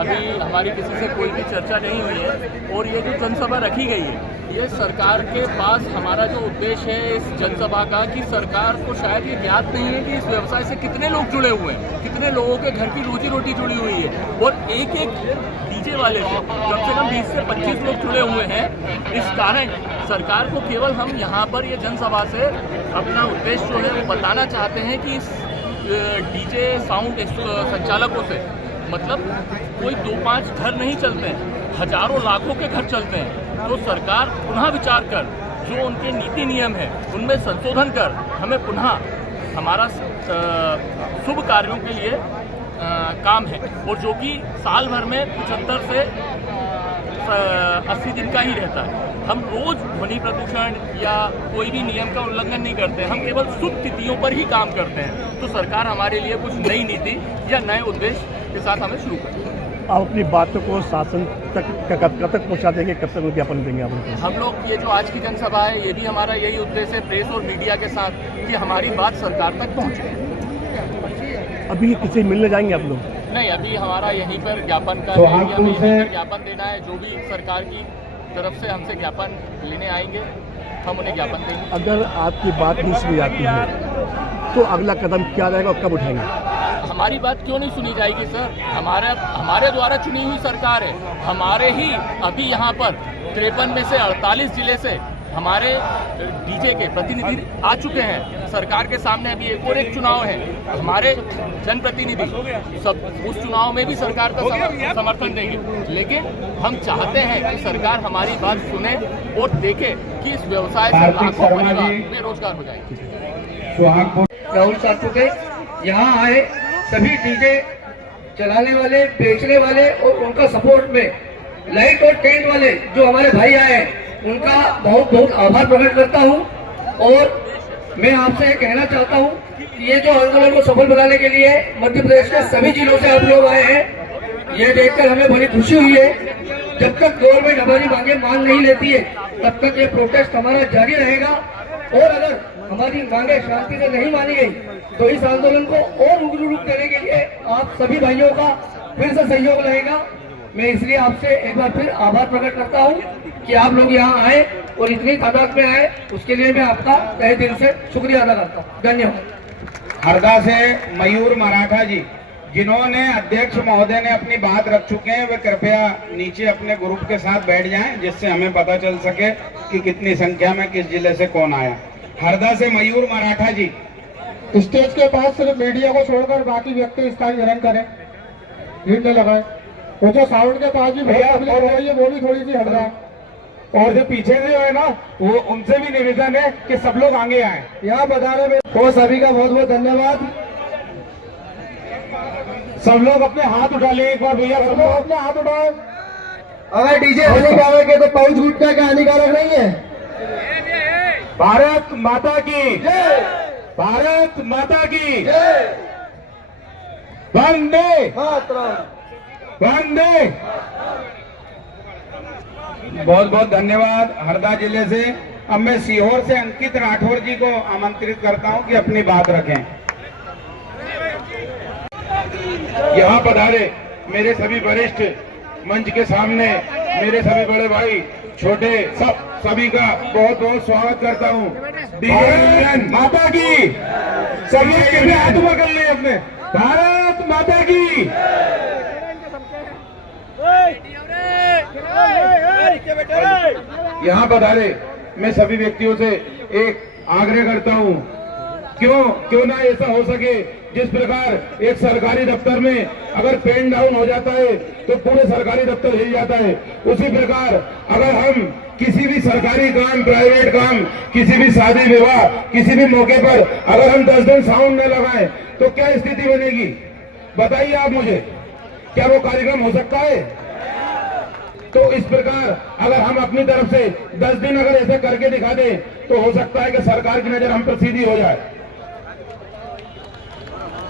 अभी हमारी किसी से कोई भी चर्चा नहीं हुई है और ये जो जनसभा रखी गई है, ये सरकार के पास हमारा जो उद्देश्य है इस जनसभा का, कि सरकार को शायद ये ज्ञात नहीं है कि इस व्यवसाय से कितने लोग जुड़े हुए हैं, कितने लोगों के घर की रोजी रोटी जुड़ी हुई है और एक एक डीजे वाले से कम 20 से 25 लोग जुड़े हुए हैं। इस कारण सरकार को केवल हम यहाँ पर ये जनसभा से अपना उद्देश्य जो है वो बताना चाहते हैं कि इस डीजे साउंड संचालकों से मतलब कोई 2-5 घर नहीं चलते हैं, हजारों लाखों के घर चलते हैं। तो सरकार पुनः विचार कर जो उनके नीति नियम है उनमें संशोधन कर हमें पुनः हमारा शुभ कार्यों के लिए काम है, और जो कि साल भर में 75 से 80 दिन का ही रहता है। हम रोज ध्वनि प्रदूषण या कोई भी नियम का उल्लंघन नहीं करते, हम केवल शुभ तिथियों पर ही काम करते हैं। तो सरकार हमारे लिए कुछ नई नीति या नए उद्देश्य के साथ हमें शुरू करें। आप अपनी बातों को शासन तक कब तक पहुंचा देंगे, कब तक ज्ञापन देंगे आप उनको? हम लोग ये जो आज की जनसभा है, ये भी हमारा यही उद्देश्य है प्रेस और मीडिया के साथ कि हमारी बात सरकार तक पहुँचे। अभी किसी मिलने जाएंगे आप लोग? नहीं, अभी हमारा यहीं पर ज्ञापन का ज्ञापन देना है। जो भी सरकार की तरफ से हमसे ज्ञापन लेने आएंगे हम उन्हें ज्ञापन देंगे। अगर आपकी बात नहीं सुनी जाती है तो अगला कदम क्या रहेगा और कब उठाएंगे? हमारी बात क्यों नहीं सुनी जाएगी सर? हमारे द्वारा चुनी हुई सरकार है। हमारे ही अभी यहाँ पर 53 में से 48 जिले से हमारे डीजे के प्रतिनिधि आ चुके हैं। सरकार के सामने अभी एक चुनाव है, हमारे जनप्रतिनिधि सब उस चुनाव में भी सरकार का समर्थन देंगे। लेकिन हम चाहते हैं कि सरकार हमारी बात सुने और देखे कि इस व्यवसाय से लाखों परिवार बेरोजगार हो जाएंगे। राहुल सातपुते यहाँ आए सभी डीजे चलाने वाले, बेचने वाले और उनका सपोर्ट में लाइट और टेंट वाले जो हमारे भाई आए हैं उनका बहुत बहुत आभार प्रकट करता हूं। और मैं आपसे कहना चाहता हूं कि ये जो आंदोलन को सफल बनाने के लिए मध्य प्रदेश के सभी जिलों से आप लोग आए हैं, ये देखकर हमें बड़ी खुशी हुई है। जब तक गवर्नमेंट हमारी मांगे मान नहीं लेती है तब तक ये प्रोटेस्ट हमारा जारी रहेगा। और अगर हमारी मांगे शांति से नहीं मानी गई तो इस आंदोलन को और उग्र रूप देने के लिए आप सभी भाइयों का फिर से सहयोग रहेगा। मैं इसलिए आपसे एक बार फिर आभार प्रकट करता हूं कि आप लोग यहां आए और इतनी तादाद में आए, उसके लिए मैं आपका तहे दिल से शुक्रिया अदा करता हूं। धन्यवाद। हरदा से मयूर मराठा जी, जिन्होंने अध्यक्ष महोदय ने अपनी बात रख चुके हैं, वे कृपया नीचे अपने ग्रुप के साथ बैठ जाएं, जिससे हमें पता चल सके कि कितनी संख्या में किस जिले से कौन आया। हरदा से मयूर मराठा जी। स्टेज के पास सिर्फ मीडिया को छोड़कर बाकी व्यक्ति स्थान ग्रहण करें, भीड़ न लगाए। वो जो साउंड के पास भी भैया हो रही है वो भी थोड़ी सी हट रहा है। और जो पीछे से है ना, वो उनसे भी निवेदन है कि सब लोग आगे आए। यहाँ बताने में वो सभी का बहुत बहुत धन्यवाद। सब लोग अपने हाथ उठा ले एक बार भैया, सब लोग अपने हाथ उठाओ। अगर डीजे हानिकारक है तो पाउच गुटखा का हानिकारक नहीं है। भारत माता की जय, भारत माता की जय, वंदे मातरम, वंदे। बहुत बहुत धन्यवाद हरदा जिले से। अब मैं सीहोर से अंकित राठौर जी को आमंत्रित करता हूं कि अपनी बात रखें। यहाँ पधारे मेरे सभी वरिष्ठ मंच के सामने मेरे सभी बड़े भाई छोटे सभी का बहुत बहुत स्वागत करता हूँ। माता की सभी कैसे हाथ ऊपर कर ले अपने। भारत माता की। यहाँ पधारे मैं सभी व्यक्तियों से एक आग्रह करता हूँ, क्यों ना ऐसा हो सके जिस प्रकार एक सरकारी दफ्तर में अगर पेन डाउन हो जाता है तो पूरे सरकारी दफ्तर हिल जाता है, उसी प्रकार अगर हम किसी भी सरकारी काम, प्राइवेट काम, किसी भी शादी विवाह, किसी भी मौके पर अगर हम 10 दिन साउंड न लगाएं तो क्या स्थिति बनेगी बताइए आप मुझे। क्या वो कार्यक्रम हो सकता है? तो इस प्रकार अगर हम अपनी तरफ से 10 दिन अगर ऐसा करके दिखा दें तो हो सकता है कि सरकार की नजर हम पर सीधी हो जाए।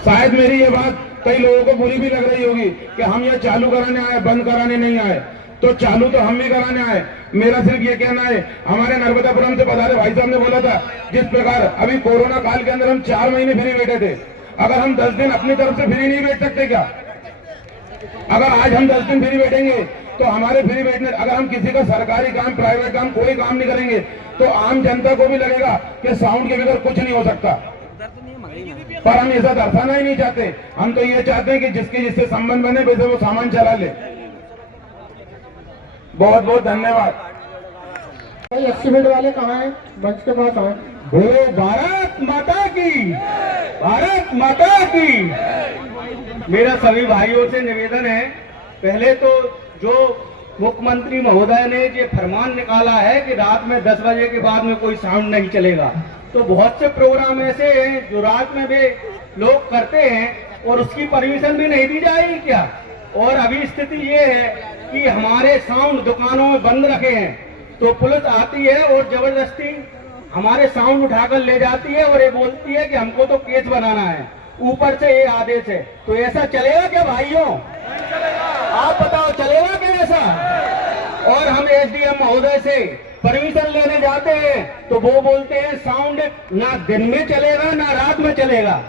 शायद मेरी ये बात कई लोगों को बुरी भी लग रही होगी कि हम ये चालू कराने आए, बंद कराने नहीं आए। तो चालू तो हम भी कराने आए। मेरा सिर्फ ये कहना है, हमारे नर्मदापुरम से पधारे भाई साहब ने बोला था, जिस प्रकार अभी कोरोना काल के अंदर हम 4 महीने फ्री बैठे थे, अगर हम 10 दिन अपनी तरफ से फ्री नहीं बैठ सकते क्या? अगर आज हम 10 दिन फ्री बैठेंगे तो हमारे फ्री बैठने, अगर हम किसी का सरकारी काम, प्राइवेट काम, कोई काम नहीं करेंगे तो आम जनता को भी लगेगा कि साउंड के बगैर कुछ नहीं हो सकता। पर हम ऐसा दर्शाना ही नहीं चाहते। हम तो ये चाहते हैं कि जिसके जिससे संबंध बने वैसे वो सामान चला ले। बहुत बहुत धन्यवाद। भाई 80 मिनट वाले कहाँ हैं? मंच के पास आए। बोलो भारत माता की, भारत माता की। मेरा सभी भाइयों से निवेदन है, पहले तो जो मुख्यमंत्री महोदय ने ये फरमान निकाला है कि रात में 10 बजे के बाद में कोई साउंड नहीं चलेगा, तो बहुत से प्रोग्राम ऐसे हैं जो रात में भी लोग करते हैं और उसकी परमिशन भी नहीं दी जाएगी क्या? और अभी स्थिति ये है कि हमारे साउंड दुकानों में बंद रखे हैं तो पुलिस आती है और जबरदस्ती हमारे साउंड उठाकर ले जाती है और ये बोलती है कि हमको तो केस बनाना है, ऊपर से ये आदेश है। तो ऐसा चलेगा क्या भाइयों? आप बताओ चलेगा क्या ऐसा? और हम एसडीएम महोदय से परमिशन लेने जाते हैं तो वो बोलते हैं साउंड ना दिन में चलेगा ना रात में चलेगा।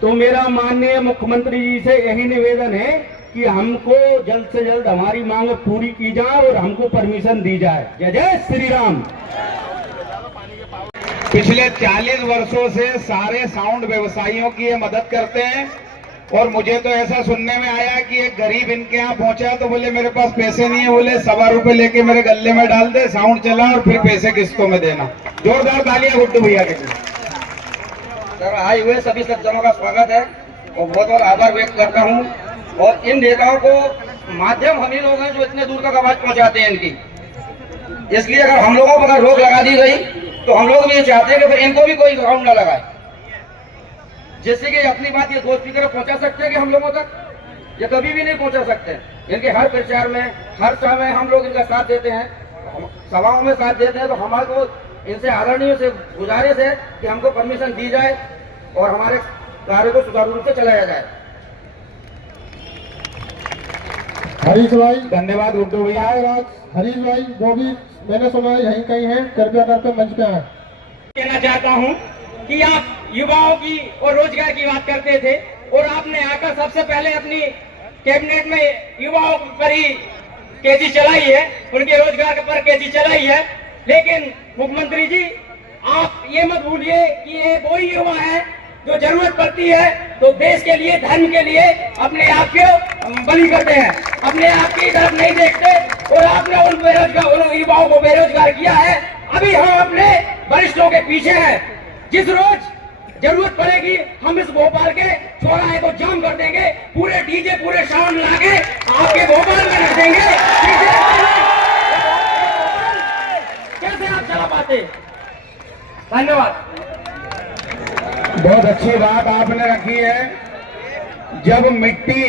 तो मेरा माननीय मुख्यमंत्री जी से यही निवेदन है कि हमको जल्द से जल्द हमारी मांग पूरी की जाए और हमको परमिशन दी जाए। जय जय श्री राम। पिछले 40 वर्षों से सारे साउंड व्यवसायियों की ये मदद करते हैं और मुझे तो ऐसा सुनने में आया कि एक गरीब इनके यहाँ पहुंचा तो बोले मेरे पास पैसे नहीं है, बोले 1.25 रुपए लेके मेरे गले में डाल दे, साउंड चला और फिर पैसे किस्तों में देना। जोरदार तालियां गुड्डू भैया के लिए। सर आए हुए सभी सज्जनों का स्वागत है और बहुत बहुत आभार व्यक्त करता हूँ। और इन नेताओं को माध्यम हम ही लोग हैं जो इतने दूर तक आवाज पहुंचाते हैं इनकी, इसलिए अगर हम लोगों पर रोक लगा दी गई तो हम लोग भी ये चाहते हैं कि फिर इनको भी कोई साउंड न लगाए, जिससे कि अपनी बात ये दोस्त की तरफ पहुंचा सकते हैं कि हम लोगों तक ये कभी भी नहीं पहुंचा सकते। इनके हर प्रचार में, हर समय हम लोग इनका साथ देते हैं, सभाओं में साथ देते हैं। तो हमारे को इनसे आदरणीय से गुजारिश है कि हमको परमिशन दी जाए और हमारे कार्य को सुचारू रूप से चलाया जाए। हरीश भाई धन्यवाद गुड्डू भैया। हरीश भाई वो भी मैंने सुना यहीं कहीं है, कृपया करके मंच पे आए। कहना चाहता हूं कि आप युवाओं की और रोजगार की बात करते थे और आपने आकर सबसे पहले अपनी कैबिनेट में युवाओं पर ही केजी चलाई है, उनके रोजगार पर केजी चलाई है। लेकिन मुख्यमंत्री जी आप ये मत भूलिए कि ये वही युवा है जो जरूरत पड़ती है तो देश के लिए, धर्म के लिए अपने आप को बलि करते हैं, अपने आप की तरफ नहीं देखते। और आपने उन युवाओं को बेरोजगार किया है। अभी हम अपने वरिष्ठों के पीछे हैं। जिस रोज जरूरत पड़ेगी हम इस भोपाल के चौराहे को जाम कर देंगे, पूरे डीजे, पूरे साउंड लाके आपके भोपाल में रख देंगे। कैसे आप चला पाते? धन्यवाद। बहुत अच्छी बात आपने रखी है। जब मिट्टी,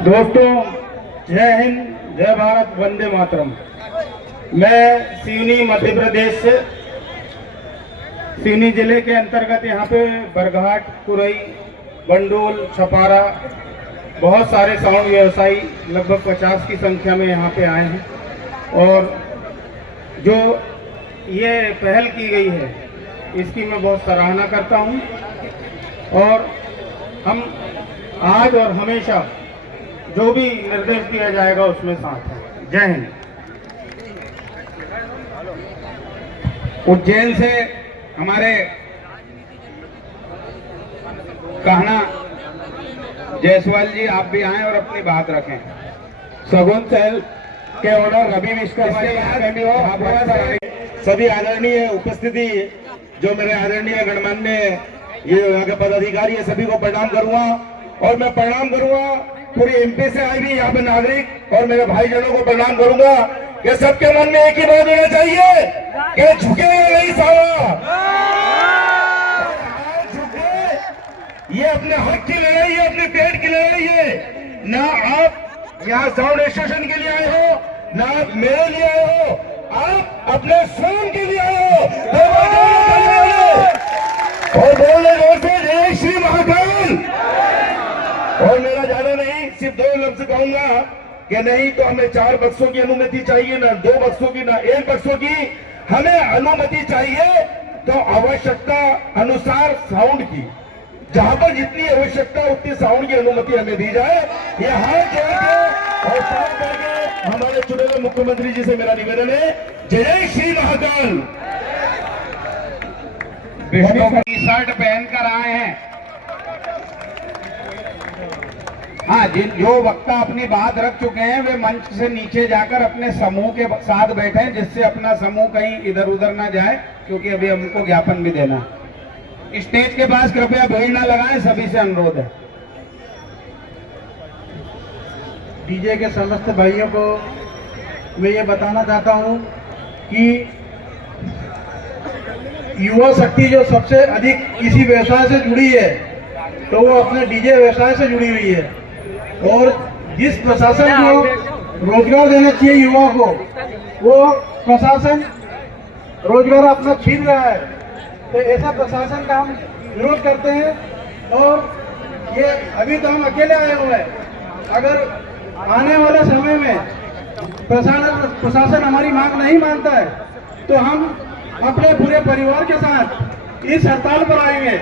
दोस्तों जय हिंद, जय भारत, वंदे मातरम। मैं सिवनी मध्य प्रदेश से, सिवनी जिले के अंतर्गत यहाँ पे बरघाट, कुरई, बंडोल, छपारा बहुत सारे साउंड व्यवसायी लगभग 50 की संख्या में यहाँ पे आए हैं। और जो ये पहल की गई है इसकी मैं बहुत सराहना करता हूँ। और हम आज और हमेशा जो भी निर्देश दिया जाएगा उसमें साथ है। जय हिंद। उज्जैन से हमारे कहना जायसवाल जी आप भी आए और अपनी बात रखें। सगुन सेल के ओनर रवि विश्वकर्मा सभी आदरणीय उपस्थिति, जो मेरे आदरणीय गणमान्य ये यहाँ के पदाधिकारी है, सभी को प्रणाम करूंगा। और मैं प्रणाम करूंगा पूरी एमपी से आए भी यहाँ पे नागरिक और मेरे भाईजनों को प्रणाम करूंगा कि सबके मन में एक ही बात होना चाहिए कि झुकेगा नहीं साला, ये अपने हक की लड़ाई है, अपने पेट की लड़ाई है। ना आप यहाँ साउंड स्टेशन के लिए आए हो, ना आप मेरे लिए आए हो, आप अपने स्वयं के लिए आए हो। और बोले जोर से जय श्री महाकाल। और मेरा ज्यादा नहीं, सिर्फ 2 लफ्ज कहूंगा कि नहीं तो हमें 4 बक्सों की अनुमति चाहिए, ना 2 बक्सों की, ना 1 बक्सों की, हमें अनुमति चाहिए तो आवश्यकता अनुसार साउंड की, जहां पर जितनी आवश्यकता उतनी साउंड की अनुमति हमें दी जाए। ये हाथ जोड़ के और साथ करके हमारे चुने हुए मुख्यमंत्री जी से मेरा निवेदन है, जय श्री महाकाल। टी शर्ट पहनकर आए हैं। हाँ, जो वक्ता अपनी बात रख चुके हैं वे मंच से नीचे जाकर अपने समूह के साथ बैठे हैं, जिससे अपना समूह कहीं इधर उधर ना जाए, क्योंकि अभी हमको ज्ञापन भी देना है। स्टेज के पास कृपया भीड़ ना लगाएं, सभी से अनुरोध है। डीजे के समस्त भाइयों को मैं ये बताना चाहता हूं कि युवा शक्ति जो सबसे अधिक किसी व्यवसाय से जुड़ी है तो वो अपने डीजे व्यवसाय से जुड़ी हुई है। और जिस प्रशासन को रोजगार देना चाहिए युवा को, वो प्रशासन रोजगार अपना छीन रहा है। तो ऐसा प्रशासन का हम विरोध करते हैं। और ये अभी तो हम अकेले आए हुए हैं, अगर आने वाले समय में प्रशासन हमारी मांग नहीं मानता है तो हम अपने पूरे परिवार के साथ इस हड़ताल पर आएंगे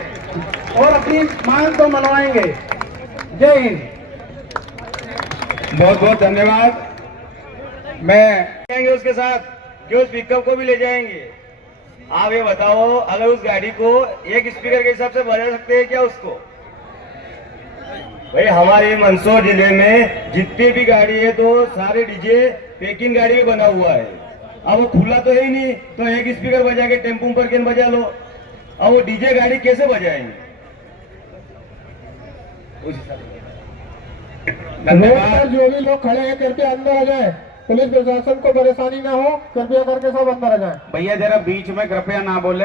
और अपनी मांग को मनवाएंगे। जय हिंद। बहुत बहुत धन्यवाद। मैं जाएंगे उसके साथ कि उस पिकअप को भी ले जाएंगे। आप ये बताओ, अगर उस गाड़ी को एक स्पीकर के हिसाब से बजा सकते हैं क्या उसको? भाई हमारे मंदसौर जिले में जितनी भी गाड़ी है तो सारे डीजे पैकिंग गाड़ी में बना हुआ है। अब वो खुला तो है ही नहीं, तो एक स्पीकर बजा के टेम्पो पर के बजा लो। अब वो डीजे गाड़ी कैसे बजाएंगे? धन्यवाद। जो भी लोग खड़े हैं कृपया अंदर आ जाए, पुलिस प्रशासन को परेशानी ना हो, कृपया करके सब अंदर आ जाए। भैया जरा बीच में कृपया ना बोले।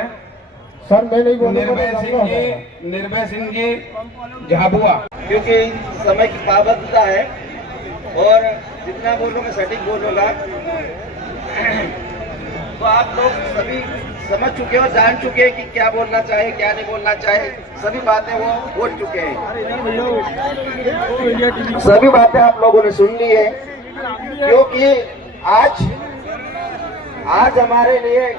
सर मैं नहीं बोलूंगा। निर्भय सिंह जी झाबुआ, क्योंकि समय की पाबंदता है और जितना बोलूंगा सटीक बोलूंगा। तो आप लोग सभी समझ चुके हो, जान चुके हैं कि क्या बोलना चाहे क्या नहीं बोलना चाहे, सभी बातें वो बोल चुके हैं। सभी बातें आप लोगों ने सुन ली है, क्योंकि आज हमारे लिए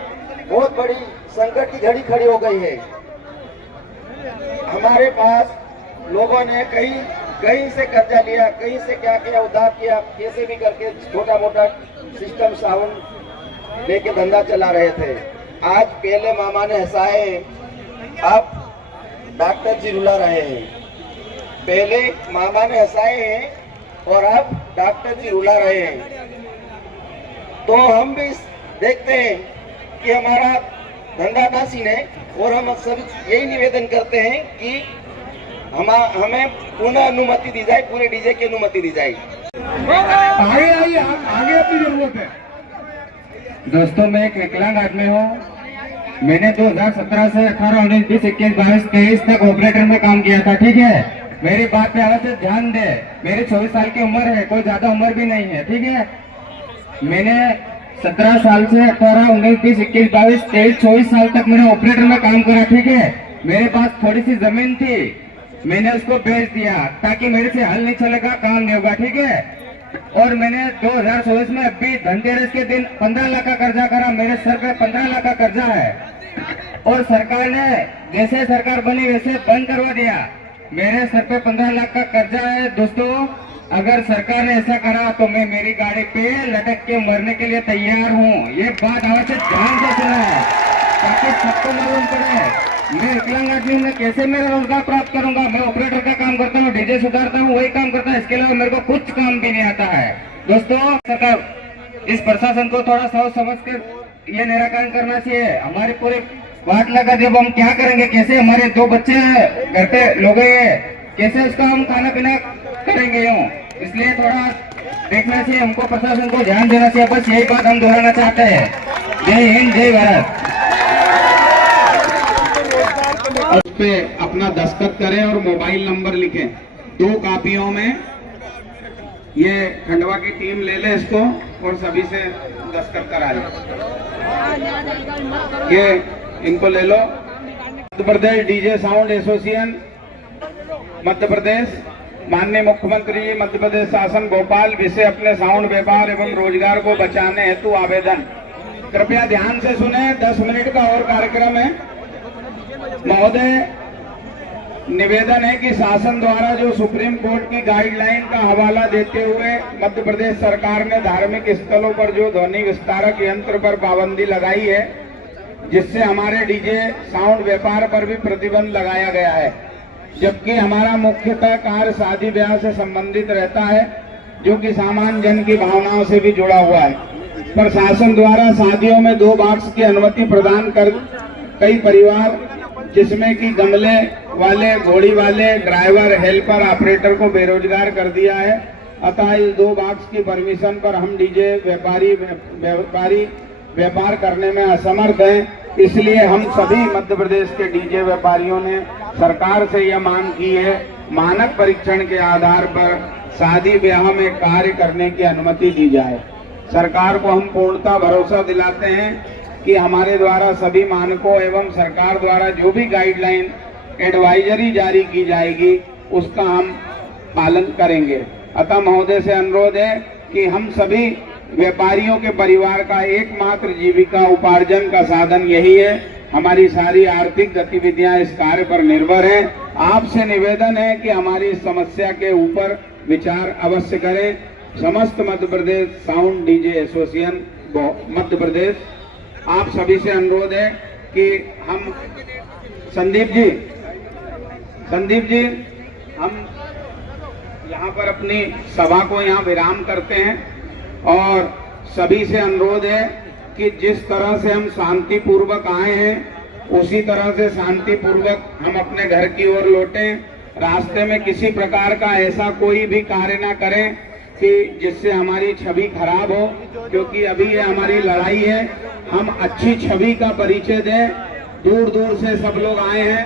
बहुत बड़ी संकट की घड़ी खड़ी हो गई है। हमारे पास लोगों ने कहीं से कर्जा लिया, कहीं से क्या किया, उधार किया, कैसे भी करके छोटा मोटा सिस्टम साउंड लेके धंधा चला रहे थे। आज पहले मामा ने हंसाए, अब डॉक्टर जी रुला रहे हैं। पहले मामा ने हंसाए हैं और अब डॉक्टर जी रुला रहे हैं। तो हम भी देखते हैं कि हमारा धंधा ना सीने, और हम सभी यही निवेदन करते हैं कि हमें पुनः अनुमति दी जाए, पूरे डीजे की अनुमति दी जाए। आगे अपनी जरूरत है। दोस्तों मैं एक विकलांग आदमी हूँ। मैंने 2017 से 18, 19, 20, 21, 22, 23 तक ऑपरेटर में काम किया था। ठीक है, मेरी बात पे अवश्य ध्यान दे। मेरी 24 साल की उम्र है, कोई ज्यादा उम्र भी नहीं है। ठीक है, मैंने 17 साल से 18, 19, 20, 21, 22, 23, 24 साल तक मैंने ऑपरेटर में काम करा। ठीक है, मेरे पास थोड़ी सी जमीन थी, मैंने उसको बेच दिया ताकि मेरे से हल नहीं चलेगा, काम नहीं होगा। ठीक है, और मैंने 2024 में अभी धनतेरस के दिन 15 लाख का कर्जा करा। मेरे सर पे 15 लाख का कर्जा है और सरकार ने जैसे सरकार बनी वैसे बंद करवा दिया। मेरे सर पे 15 लाख का कर्जा है दोस्तों। अगर सरकार ने ऐसा करा तो मैं मेरी गाड़ी पे लटक के मरने के लिए तैयार हूँ। ये बात हमारे से ध्यान से सुना है ताकि सबको मालूम पड़े। मैं विकलांग आदमी हूँ, मैं कैसे मेरा रोजगार प्राप्त करूंगा। मैं ऑपरेटर का काम करता हूँ, डीजे सुधारता हूँ, वही काम करता हूँ। इसके अलावा मेरे को कुछ काम भी नहीं आता है। दोस्तों सरकार इस प्रशासन को थोड़ा सोच समझ कर ये निराकरण करना चाहिए। हमारी पूरी वाट लगा जब हम क्या करेंगे, कैसे हमारे 2 बच्चे हैं घर पे लोग हैं, कैसे उसका हम खाना पीना करेंगे यूँ। इसलिए थोड़ा देखना चाहिए, हमको प्रशासन को ध्यान देना चाहिए। बस यही बात हम दोहराना चाहते हैं। जय हिंद, जय भारत। उस पे अपना दस्तखत करें और मोबाइल नंबर लिखें 2 कापियों में। ये खंडवा की टीम ले ले इसको और सभी से दस्तखत करा ले। ये इनको ले लो। Madhya Pradesh DJ sound association Madhya Pradesh, माननीय मुख्यमंत्री जी मध्य प्रदेश शासन भोपाल विषय अपने साउंड व्यापार एवं रोजगार को बचाने हेतु आवेदन। कृपया ध्यान से सुने, 10 मिनट का और कार्यक्रम है। महोदय, निवेदन है कि शासन द्वारा जो सुप्रीम कोर्ट की गाइडलाइन का हवाला देते हुए मध्य प्रदेश सरकार ने धार्मिक स्थलों पर जो ध्वनि विस्तारक यंत्र पर पाबंदी लगाई है, जिससे हमारे डीजे साउंड व्यापार पर भी प्रतिबंध लगाया गया है, जबकि हमारा मुख्यतः कार्य शादी ब्याह से संबंधित रहता है, जो कि सामान्य जन की भावनाओं से भी जुड़ा हुआ है। प्रशासन द्वारा शादियों में 2 बॉक्स की अनुमति प्रदान कर कई परिवार, जिसमें कि गमले वाले, घोड़ी वाले, ड्राइवर, हेल्पर, ऑपरेटर को बेरोजगार कर दिया है। अतः इस 2 बॉक्स की परमिशन पर हम डीजे व्यापारी व्यापार करने में असमर्थ हैं। इसलिए हम सभी मध्य प्रदेश के डीजे व्यापारियों ने सरकार से यह मांग की है, मानक परीक्षण के आधार पर शादी ब्याह में कार्य करने की अनुमति दी जाए। सरकार को हम पूर्णतः भरोसा दिलाते हैं कि हमारे द्वारा सभी मानकों एवं सरकार द्वारा जो भी गाइडलाइन एडवाइजरी जारी की जाएगी उसका हम पालन करेंगे। अतः महोदय से अनुरोध है कि हम सभी व्यापारियों के परिवार का एकमात्र जीविका उपार्जन का साधन यही है। हमारी सारी आर्थिक गतिविधियां इस कार्य पर निर्भर हैं। आपसे निवेदन है कि हमारी इस समस्या के ऊपर विचार अवश्य करें। समस्त Madhya Pradesh sound DJ association Madhya Pradesh, आप सभी से अनुरोध है कि हम संदीप जी हम यहाँ पर अपनी सभा को यहाँ विराम करते हैं और सभी से अनुरोध है कि जिस तरह से हम शांति पूर्वक आए हैं उसी तरह से शांति पूर्वक हम अपने घर की ओर लौटें। रास्ते में किसी प्रकार का ऐसा कोई भी कार्य ना करें कि जिससे हमारी छवि खराब हो, क्योंकि अभी ये हमारी लड़ाई है। हम अच्छी छवि का परिचय दें। दूर दूर से सब लोग आए हैं।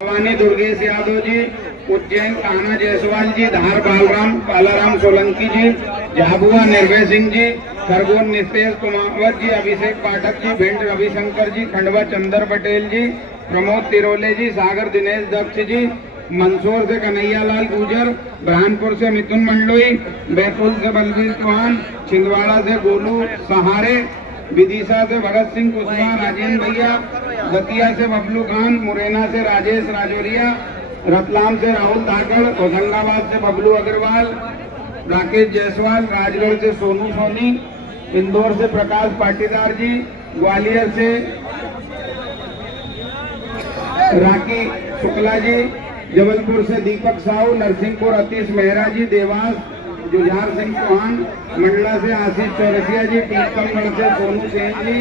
भवानी दुर्गेश यादव जी, उज्जैन कान्हा जायसवाल जी, धार बालराम कालाराम सोलंकी जी, झाबुआ निर्भय सिंह जी, खरगोन नितेश कुमावत जी, अभिषेक पाठक जी, भिंड रविशंकर जी, खंडवा चंद्र पटेल जी, प्रमोद तिरोले जी, सागर दिनेश दक्ष जी, मंदसौर से कन्हैया लाल गुजर, बुरहानपुर से मिथुन मंडलोई, बैतूल से बलबीर चौहान, छिंदवाड़ा से गोलू सहारे, विदिशा से भगत सिंह कुशवाहा, राजेंद्र भैया, दतिया से बबलू खान, मुरैना से राजेश राजौरिया, रतलाम से राहुल धाकड़, होशंगाबाद से बबलू अग्रवाल, राकेश जायसवाल, राजगढ़ से सोनू सोनी, इंदौर से प्रकाश पाटीदार जी, ग्वालियर से राकी शुक्ला जी, जबलपुर से दीपक साहू, नरसिंहपुर अतीश मेहरा जी, देवास जुझार सिंह चौहान, मंडला से आशीष चौरसिया जी, टीकमगढ़ से सोनू सेन जी,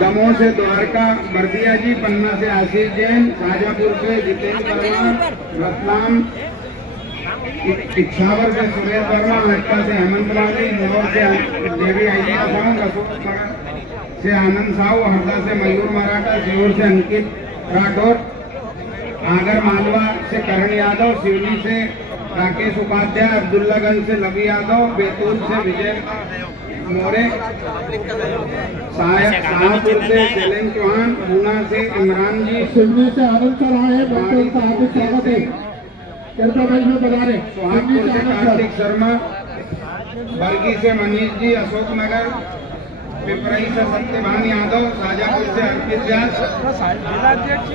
दमोह से द्वारका बर्दिया जी, पन्ना से आशीष जैन, शाजापुर से जितेंद्र वर्मा, रतलाम इच्छावर से सुरेश वर्मा, हट्टा से हेमंत लाली, इंदौर से देवी अहिल्या साहू, रसूलपुर से आनंद साहू, हरदा से मयूर मराठा, सीहोर से अंकित राठौर, आगर मालवा से करण यादव, सिवनी से राकेश उपाध्याय, अब्दुल्लागंज से लवी यादव, बैतूल से विजय मोरे, शाहपुर से शैलेंद्र चौहान, पूना से इमरान जी, सिवनी से आनंद सर आए हैं, मैं उनका हार्दिक स्वागत है। कृपया मंच में बता रहे। सोहागपुर से कार्तिक शर्मा, बरगी से मनीष जी, अशोकनगर पिपराई से सत्यभान यादव, शाजापुर से अर्पित व्यास,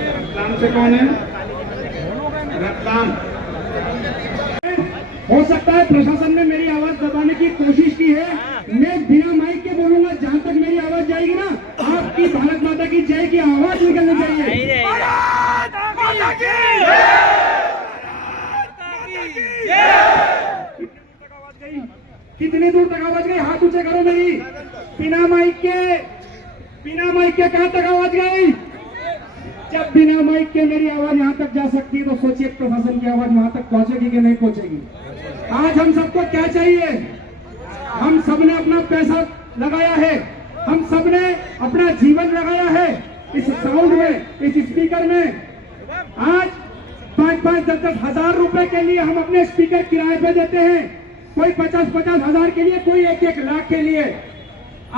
रतलाम से कौन है? रतलाम। हो सकता है प्रशासन ने मेरी आवाज दबाने की कोशिश की है, मैं बिना माइक के बोलूंगा। जहां तक मेरी आवाज जाएगी ना, आपकी भारत माता की जय की आवाज निकलनी चाहिए। कितनी दूर तक आवाज गई? हाथ ऊंचे करो मेरी। बिना माइक के कहां तक आवाज गई? जब बिना माइक के मेरी आवाज यहां तक जा सकती है, तो सोचिए प्रशासन की आवाज वहां तक पहुंचेगी कि नहीं पहुंचेगी। आज हम सबको क्या चाहिए? हम सबने अपना पैसा लगाया है, हम सबने अपना जीवन लगाया है इस साउंड में, इस स्पीकर में। आज 5-5, 10-10 हजार रुपए के लिए हम अपने स्पीकर किराए पे देते हैं, कोई 50-50 हजार के लिए, कोई 1-1 लाख के लिए।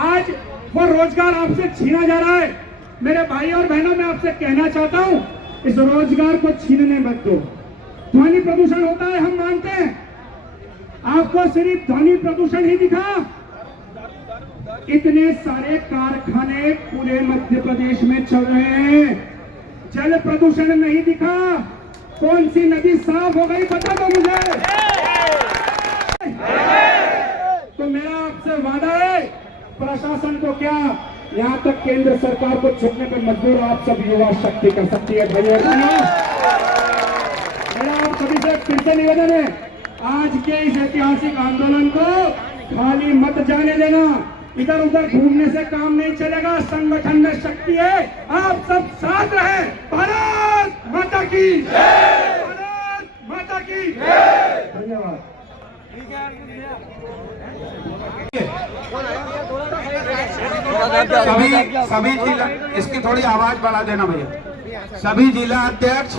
आज वो रोजगार आपसे छीना जा रहा है। मेरे भाई और बहनों, मैं आपसे कहना चाहता हूं, इस रोजगार को छीनने मत दो। ध्वनि प्रदूषण होता है, हम मानते हैं। आपको सिर्फ ध्वनि प्रदूषण ही दिखा? इतने सारे कारखाने पूरे मध्य प्रदेश में चल रहे हैं, जल प्रदूषण नहीं दिखा? कौन सी नदी साफ हो गई बता दो मुझे। तो मेरा आपसे वादा है, प्रशासन को क्या, यहाँ तक केंद्र सरकार को झुकने पर मजबूर आप सब युवा शक्ति कर सकती है। भाई और बहनों, मेरा आप सभी से फिर से निवेदन है, आज के इस ऐतिहासिक आंदोलन को खाली मत जाने देना। इधर उधर घूमने से काम नहीं चलेगा, संगठन में शक्ति है, आप सब साथ रहे। भारत माता की, भारत माता की। धन्यवाद। सभी जिला, इसकी थोड़ी आवाज बढ़ा देना भैया। सभी जिला अध्यक्ष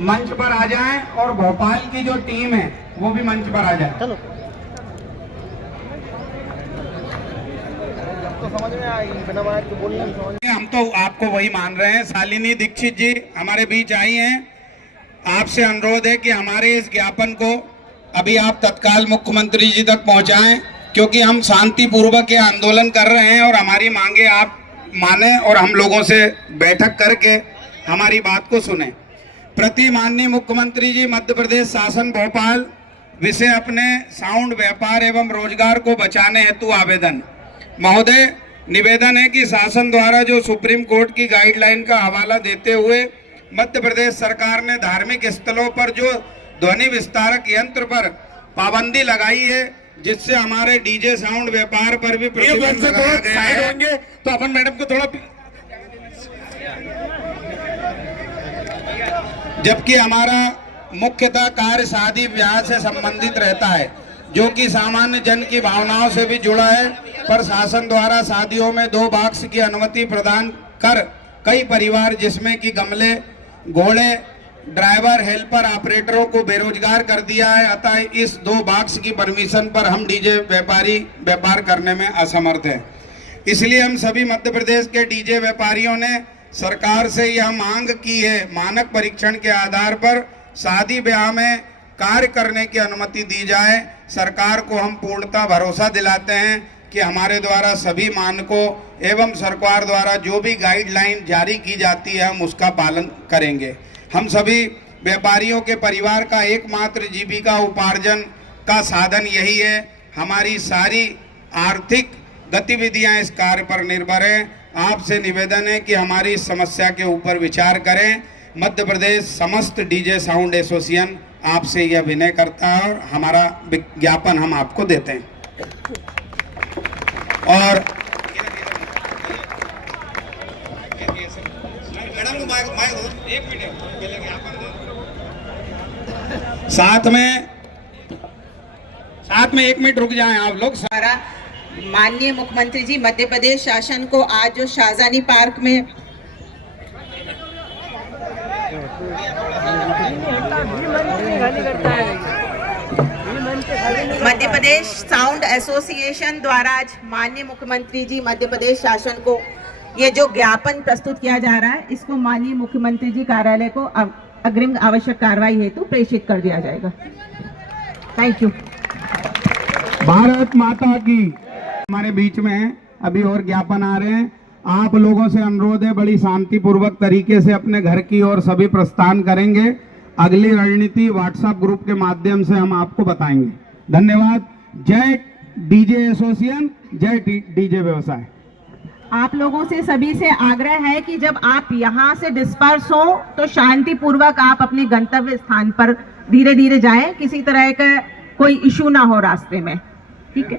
मंच पर आ जाएं और भोपाल की जो टीम है वो भी मंच पर आ जाए। चलो। समझ में आएगी, बिना माइक के बोलना हम तो आपको वही मान रहे हैं। शालिनी दीक्षित जी हमारे बीच आई हैं। आपसे अनुरोध है कि हमारे इस ज्ञापन को अभी आप तत्काल मुख्यमंत्री जी तक पहुंचाएं, क्योंकि हम शांतिपूर्वक ये आंदोलन कर रहे हैं और हमारी मांगे आप माने और हम लोगों से बैठक करके हमारी बात को सुने। प्रति माननीय मुख्यमंत्री जी, मध्य प्रदेश शासन भोपाल विषय अपने साउंड व्यापार एवं रोजगार को बचाने हेतु आवेदन। महोदय, निवेदन है कि शासन द्वारा जो सुप्रीम कोर्ट की गाइडलाइन का हवाला देते हुए मध्य प्रदेश सरकार ने धार्मिक स्थलों पर जो ध्वनि विस्तारक यंत्र पर पाबंदी लगाई है, जिससे हमारे डीजे साउंड व्यापार पर भी प्रतिबंध लगाया गया है। तो अपन मैडम को थोड़ा, जबकि हमारा मुख्यतः कार्य शादी ब्याह से संबंधित रहता है, जो कि सामान्य जन की भावनाओं से भी जुड़ा है, पर शासन द्वारा शादियों में 2 बॉक्स की अनुमति प्रदान कर कई परिवार, जिसमें कि गमले, घोड़े, ड्राइवर, हेल्पर, ऑपरेटरों को बेरोजगार कर दिया है। अतः इस 2 बॉक्स की परमिशन पर हम डीजे व्यापारी व्यापार करने में असमर्थ हैं। इसलिए हम सभी मध्य प्रदेश के डीजे व्यापारियों ने सरकार से यह मांग की है, मानक परीक्षण के आधार पर शादी ब्याह में कार्य करने की अनुमति दी जाए। सरकार को हम पूर्णतः भरोसा दिलाते हैं कि हमारे द्वारा सभी मानकों एवं सरकार द्वारा जो भी गाइडलाइन जारी की जाती है, हम उसका पालन करेंगे। हम सभी व्यापारियों के परिवार का एकमात्र जीविका उपार्जन का साधन यही है। हमारी सारी आर्थिक गतिविधियां इस कार्य पर निर्भर हैं। आपसे निवेदन है कि हमारी इस समस्या के ऊपर विचार करें। मध्य प्रदेश समस्त डीजे साउंड एसोसिएशन आपसे यह विनय करता है और हमारा विज्ञापन हम आपको देते हैं। और साथ में 1 मिनट रुक जाएं आप लोग। माननीय मुख्यमंत्री जी, मध्य प्रदेश शासन को आज जो शाहजहानी पार्क में मध्य प्रदेश साउंड एसोसिएशन द्वारा आज माननीय मुख्यमंत्री जी, मध्य प्रदेश शासन को ये जो ज्ञापन प्रस्तुत किया जा रहा है, इसको माननीय मुख्यमंत्री जी कार्यालय को अग्रिम आवश्यक कार्रवाई हेतु प्रेषित कर दिया जाएगा। Thank you. भारत माता की। हमारे बीच में अभी और ज्ञापन आ रहे हैं। आप लोगों से अनुरोध है, बड़ी शांतिपूर्वक तरीके से अपने घर की ओर सभी प्रस्थान करेंगे। अगली रणनीति व्हाट्सएप ग्रुप के माध्यम से हम आपको बताएंगे। धन्यवाद। जय डीजे एसोसिएशन, जय डीजे व्यवसाय। आप लोगों से सभी से आग्रह है कि जब आप यहाँ से डिस्पर्स हो तो शांतिपूर्वक आप अपने गंतव्य स्थान पर धीरे धीरे जाएं, किसी तरह का कोई इशू ना हो रास्ते में। ठीक है।